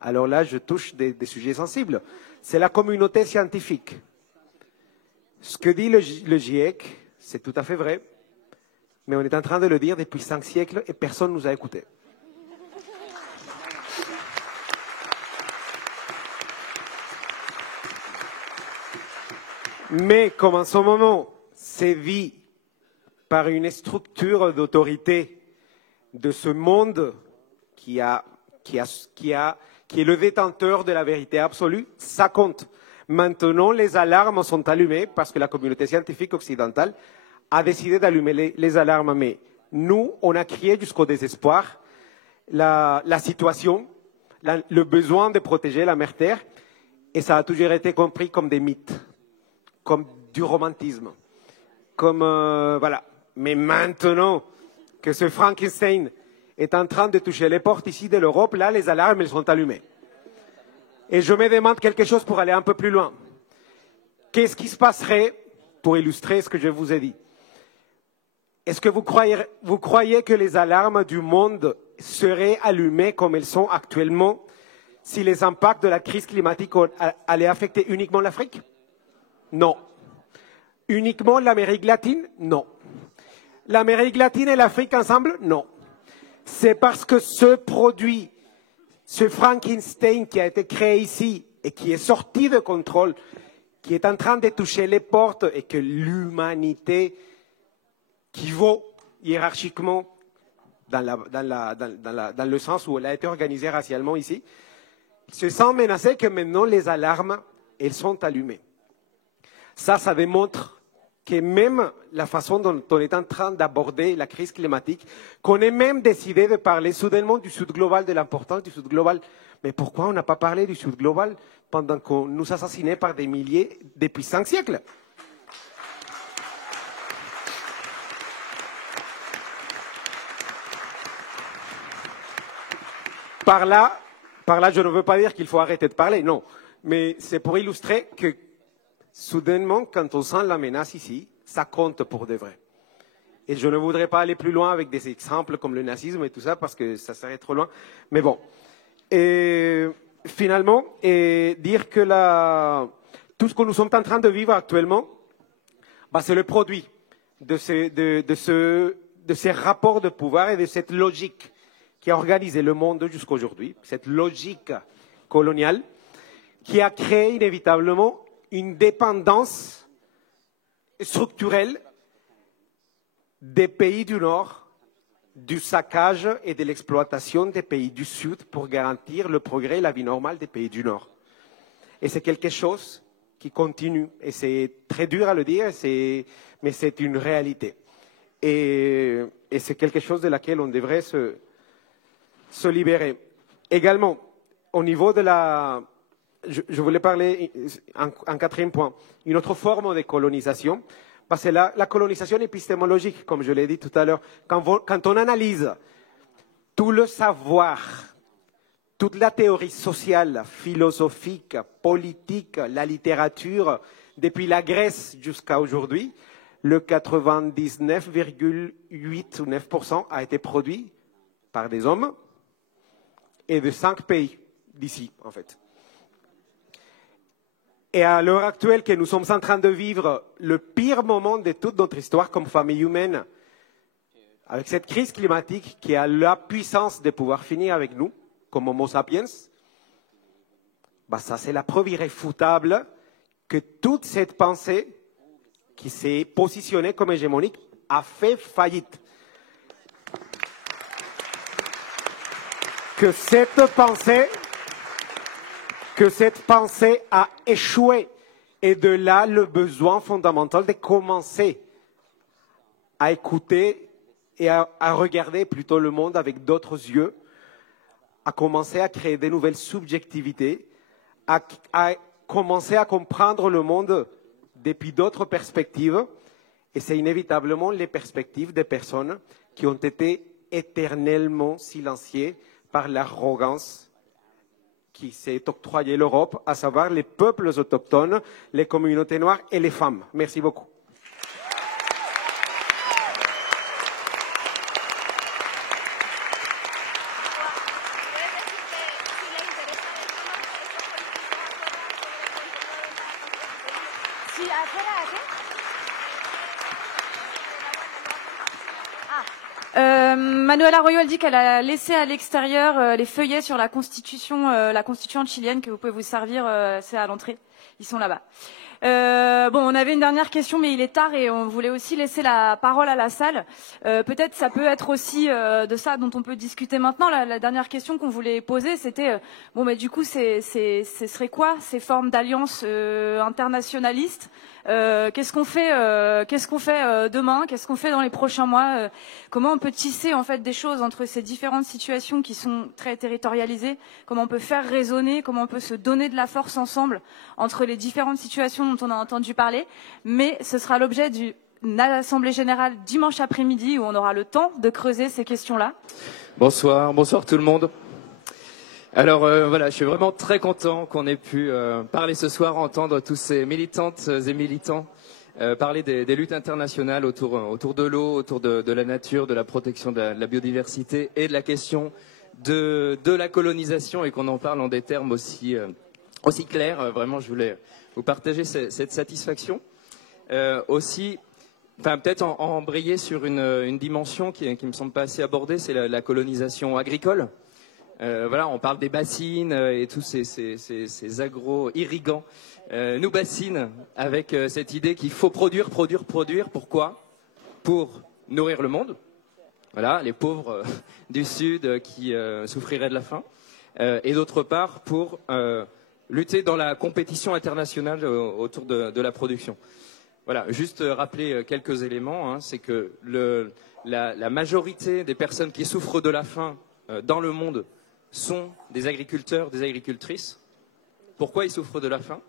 Alors là, je touche des sujets sensibles. C'est la communauté scientifique. Ce que dit le GIEC, c'est tout à fait vrai, mais on est en train de le dire depuis 5 siècles et personne ne nous a écoutés. Mais comme en ce moment, c'est dit par une structure d'autorité de ce monde qui est le détenteur de la vérité absolue, ça compte. Maintenant, les alarmes sont allumées parce que la communauté scientifique occidentale a décidé d'allumer les alarmes. Mais nous, on a crié jusqu'au désespoir la situation, le besoin de protéger la mère Terre, et ça a toujours été compris comme des mythes, comme du romantisme, comme voilà. Mais maintenant que ce Frankenstein est en train de toucher les portes ici de l'Europe, là, les alarmes, elles sont allumées. Et je me demande quelque chose pour aller un peu plus loin. Qu'est-ce qui se passerait, pour illustrer ce que je vous ai dit? Est-ce que vous croyez que les alarmes du monde seraient allumées comme elles sont actuellement si les impacts de la crise climatique allaient affecter uniquement l'Afrique? Non. Uniquement l'Amérique latine? Non. L'Amérique latine et l'Afrique ensemble? Non. C'est parce que ce produit, ce Frankenstein qui a été créé ici et qui est sorti de contrôle, qui est en train de toucher les portes et que l'humanité qui vaut hiérarchiquement dans le sens où elle a été organisée racialement ici, se sent menacée que maintenant les alarmes, elles sont allumées. Ça démontre que même la façon dont on est en train d'aborder la crise climatique, qu'on ait même décidé de parler soudainement du Sud global, de l'importance du Sud global. Mais pourquoi on n'a pas parlé du Sud global pendant qu'on nous assassinait par des milliers depuis 5 siècles? Par là, je ne veux pas dire qu'il faut arrêter de parler, non. Mais c'est pour illustrer que soudainement, quand on sent la menace ici, ça compte pour de vrai. Et je ne voudrais pas aller plus loin avec des exemples comme le nazisme et tout ça, parce que ça serait trop loin. Mais bon. Et finalement, dire que tout ce que nous sommes en train de vivre actuellement, c'est le produit de ces rapports de pouvoir et de cette logique qui a organisé le monde jusqu'à aujourd'hui, cette logique coloniale qui a créé inévitablement une dépendance structurelle des pays du Nord, du saccage et de l'exploitation des pays du Sud pour garantir le progrès et la vie normale des pays du Nord. Et c'est quelque chose qui continue. Et c'est très dur à le dire, mais c'est une réalité. Et c'est quelque chose de laquelle on devrait se libérer. Également, au niveau de je voulais parler en 4e point, une autre forme de colonisation, c'est la colonisation épistémologique, comme je l'ai dit tout à l'heure. Quand on analyse tout le savoir, toute la théorie sociale, philosophique, politique, la littérature, depuis la Grèce jusqu'à aujourd'hui, le 99,8 ou 9% a été produit par des hommes et de 5 pays d'ici, en fait. Et à l'heure actuelle que nous sommes en train de vivre le pire moment de toute notre histoire comme famille humaine, avec cette crise climatique qui a la puissance de pouvoir finir avec nous, comme Homo sapiens, ça c'est la preuve irréfutable que toute cette pensée qui s'est positionnée comme hégémonique a fait faillite. Que cette pensée a échoué. Et de là, le besoin fondamental de commencer à écouter et à regarder plutôt le monde avec d'autres yeux, à commencer à créer de nouvelles subjectivités, à commencer à comprendre le monde depuis d'autres perspectives Et c'est inévitablement les perspectives des personnes qui ont été éternellement silenciées par l'arrogance qui s'est octroyée l'Europe, à savoir les peuples autochtones, les communautés noires et les femmes. Merci beaucoup. Manuela Arroyo, elle dit qu'elle a laissé à l'extérieur les feuillets sur la constituante chilienne que vous pouvez vous servir, c'est à l'entrée. Ils sont là-bas. Bon, on avait une dernière question, mais il est tard et on voulait aussi laisser la parole à la salle. Peut-être ça peut être aussi de ça dont on peut discuter maintenant. La dernière question qu'on voulait poser, c'était bon, mais du coup, ce serait quoi ces formes d'alliances internationalistes? Qu'est-ce qu'on fait demain? Qu'est-ce qu'on fait dans les prochains mois? Comment on peut tisser en fait des choses entre ces différentes situations qui sont très territorialisées? Comment on peut faire résonner? Comment on peut se donner de la force ensemble entre les différentes situations dont on a entendu parler? Mais ce sera l'objet d'une assemblée générale dimanche après-midi où on aura le temps de creuser ces questions-là. Bonsoir tout le monde. Alors voilà, je suis vraiment très content qu'on ait pu parler ce soir, entendre tous ces militantes et militants parler des luttes internationales autour de l'eau, autour de la nature, de la protection de la biodiversité et de la question de la colonisation, et qu'on en parle en des termes aussi clairs. Vraiment, je voulais vous partager cette satisfaction. Aussi, peut-être en embrayer sur une dimension qui me semble pas assez abordée, c'est la colonisation agricole. Voilà, on parle des bassines et tous ces agro-irrigants nous bassinent avec cette idée qu'il faut produire. Pourquoi? Pour nourrir le monde. Voilà, les pauvres du Sud qui souffriraient de la faim. Et d'autre part, pour lutter dans la compétition internationale autour de la production. Voilà, juste rappeler quelques éléments. Hein, c'est que la majorité des personnes qui souffrent de la faim dans le monde sont des agriculteurs, des agricultrices. Pourquoi ils souffrent de la faim?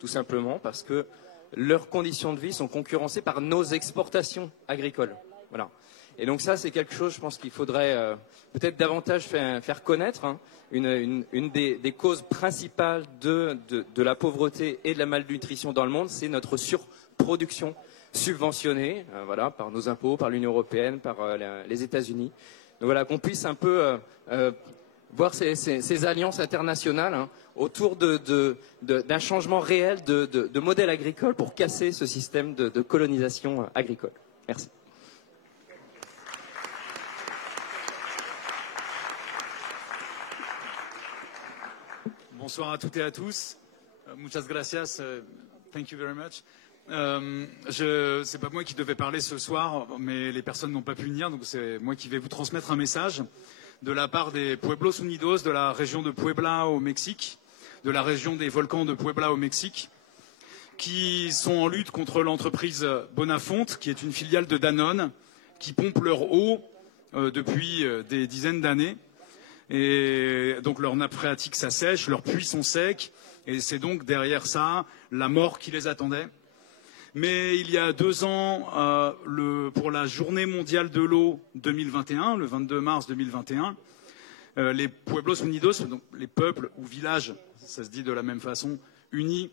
Tout simplement parce que leurs conditions de vie sont concurrencées par nos exportations agricoles. Voilà. Et donc ça, c'est quelque chose, je pense qu'il faudrait peut-être davantage faire connaître. Hein. Une des causes principales de la pauvreté et de la malnutrition dans le monde, c'est notre surproduction subventionnée, voilà, par nos impôts, par l'Union européenne, par les États-Unis. Donc voilà, qu'on puisse un peu voir ces alliances internationales hein, autour d'un changement réel de modèle agricole pour casser ce système de colonisation agricole. Merci. Bonsoir à toutes et à tous. Muchas gracias. Thank you very much. C'est pas moi qui devais parler ce soir, mais les personnes n'ont pas pu venir, donc c'est moi qui vais vous transmettre un message de la part des Pueblos Unidos de la région de Puebla au Mexique, de la région des volcans de Puebla au Mexique, qui sont en lutte contre l'entreprise Bonafonte, qui est une filiale de Danone, qui pompe leur eau depuis des dizaines d'années. Et donc leur nappe phréatique s'assèche, leurs puits sont secs, et c'est donc derrière ça la mort qui les attendait. Mais il y a 2 ans, pour la Journée mondiale de l'eau 2021, le 22 mars 2021, les Pueblos Unidos, donc les peuples ou villages, ça se dit de la même façon, unis,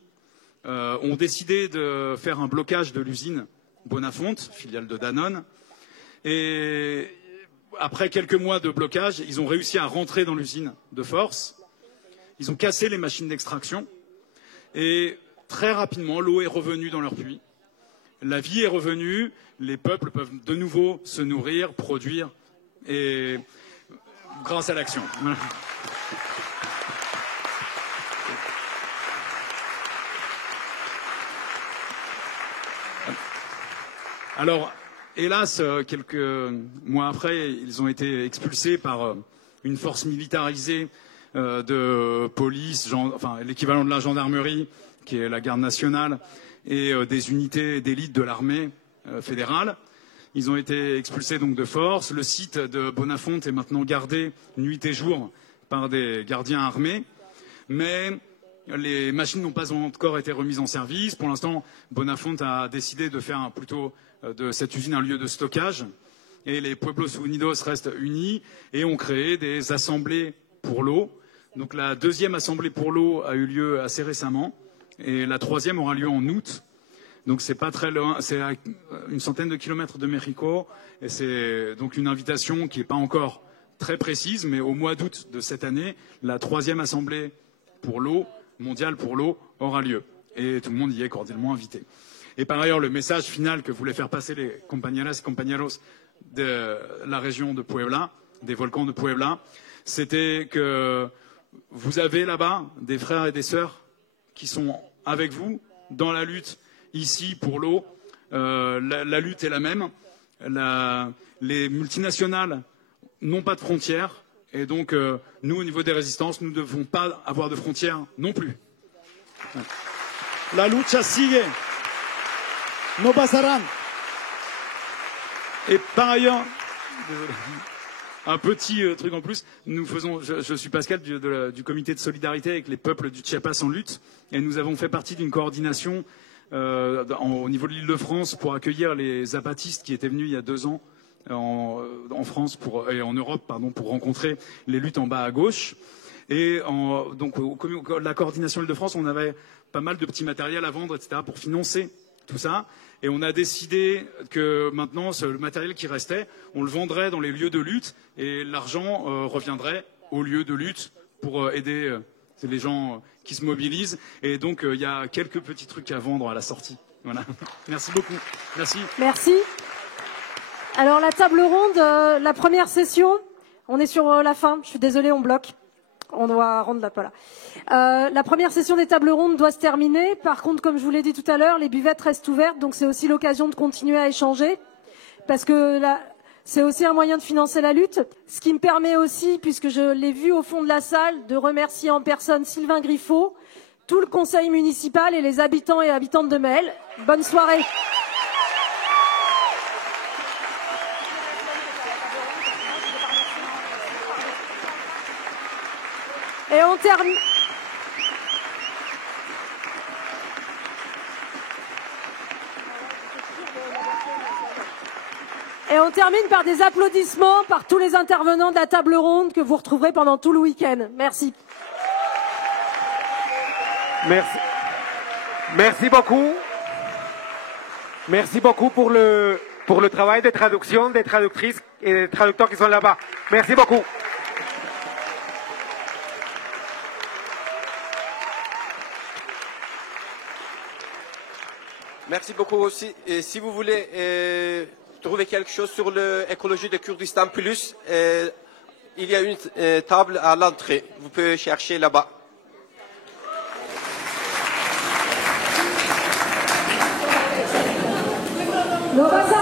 ont décidé de faire un blocage de l'usine Bonafonte, filiale de Danone. Et après quelques mois de blocage, ils ont réussi à rentrer dans l'usine de force. Ils ont cassé les machines d'extraction. Et très rapidement, l'eau est revenue dans leurs puits. La vie est revenue, les peuples peuvent de nouveau se nourrir, produire, et grâce à l'action. Voilà. Alors, hélas, quelques mois après, ils ont été expulsés par une force militarisée de police, enfin l'équivalent de la gendarmerie, qui est la garde nationale, et des unités d'élite de l'armée fédérale. Ils ont été expulsés donc de force. Le site de Bonafonte est maintenant gardé nuit et jour par des gardiens armés. Mais Les machines n'ont pas encore été remises en service. Pour l'instant, Bonafont a décidé de faire plutôt de cette usine un lieu de stockage. Et les Pueblos Unidos restent unis et ont créé des assemblées pour l'eau. Donc la deuxième assemblée pour l'eau a eu lieu assez récemment et la troisième aura lieu en août. Donc c'est pas très loin, c'est à une centaine de kilomètres de Mexico et c'est donc une invitation qui n'est pas encore très précise, mais au mois d'août de cette année, la troisième assemblée pour l'eau, mondiale pour l'eau, aura lieu. Et tout le monde y est cordialement invité. Et par ailleurs, le message final que voulaient faire passer les compañeras et compañeros de la région de Puebla, des volcans de Puebla, c'était que vous avez là-bas des frères et des sœurs qui sont avec vous dans la lutte ici pour l'eau. La lutte est la même. Les multinationales n'ont pas de frontières et donc nous, au niveau des résistances, nous ne devons pas avoir de frontières non plus. La lucha sigue. No pasarán. Et par ailleurs, un petit truc en plus, nous faisons, je suis Pascal du comité de solidarité avec les peuples du Chiapas en lutte, et nous avons fait partie d'une coordination au niveau de l'Île-de-France pour accueillir les zapatistes qui étaient venus il y a 2 ans en France et en Europe pour rencontrer les luttes en bas à gauche. Et donc la coordination Île-de-France, on avait pas mal de petits matériels à vendre, etc. pour financer tout ça. Et on a décidé que maintenant, le matériel qui restait, on le vendrait dans les lieux de lutte et l'argent reviendrait aux lieux de lutte pour aider les gens qui se mobilisent. Et donc, il y a quelques petits trucs à vendre à la sortie. Voilà. Merci beaucoup. Merci. Merci. Alors, la table ronde, la première session, on est sur la fin. Je suis désolée, on bloque. On doit rendre la pala. La première session des tables rondes doit se terminer. Par contre, comme je vous l'ai dit tout à l'heure, les buvettes restent ouvertes, donc c'est aussi l'occasion de continuer à échanger, parce que c'est aussi un moyen de financer la lutte. Ce qui me permet aussi, puisque je l'ai vu au fond de la salle, de remercier en personne Sylvain Griffo, tout le conseil municipal et les habitants et habitantes de Mel. Bonne soirée. Et on termine. Et on termine par des applaudissements par tous les intervenants de la table ronde que vous retrouverez pendant tout le week-end. Merci. Merci. Merci beaucoup. Merci beaucoup pour le travail de traduction des traductrices et des traducteurs qui sont là-bas. Merci beaucoup. Merci beaucoup aussi. Et si vous voulez trouver quelque chose sur l'écologie de Kurdistan Plus, il y a une table à l'entrée. Vous pouvez chercher là-bas. No pasa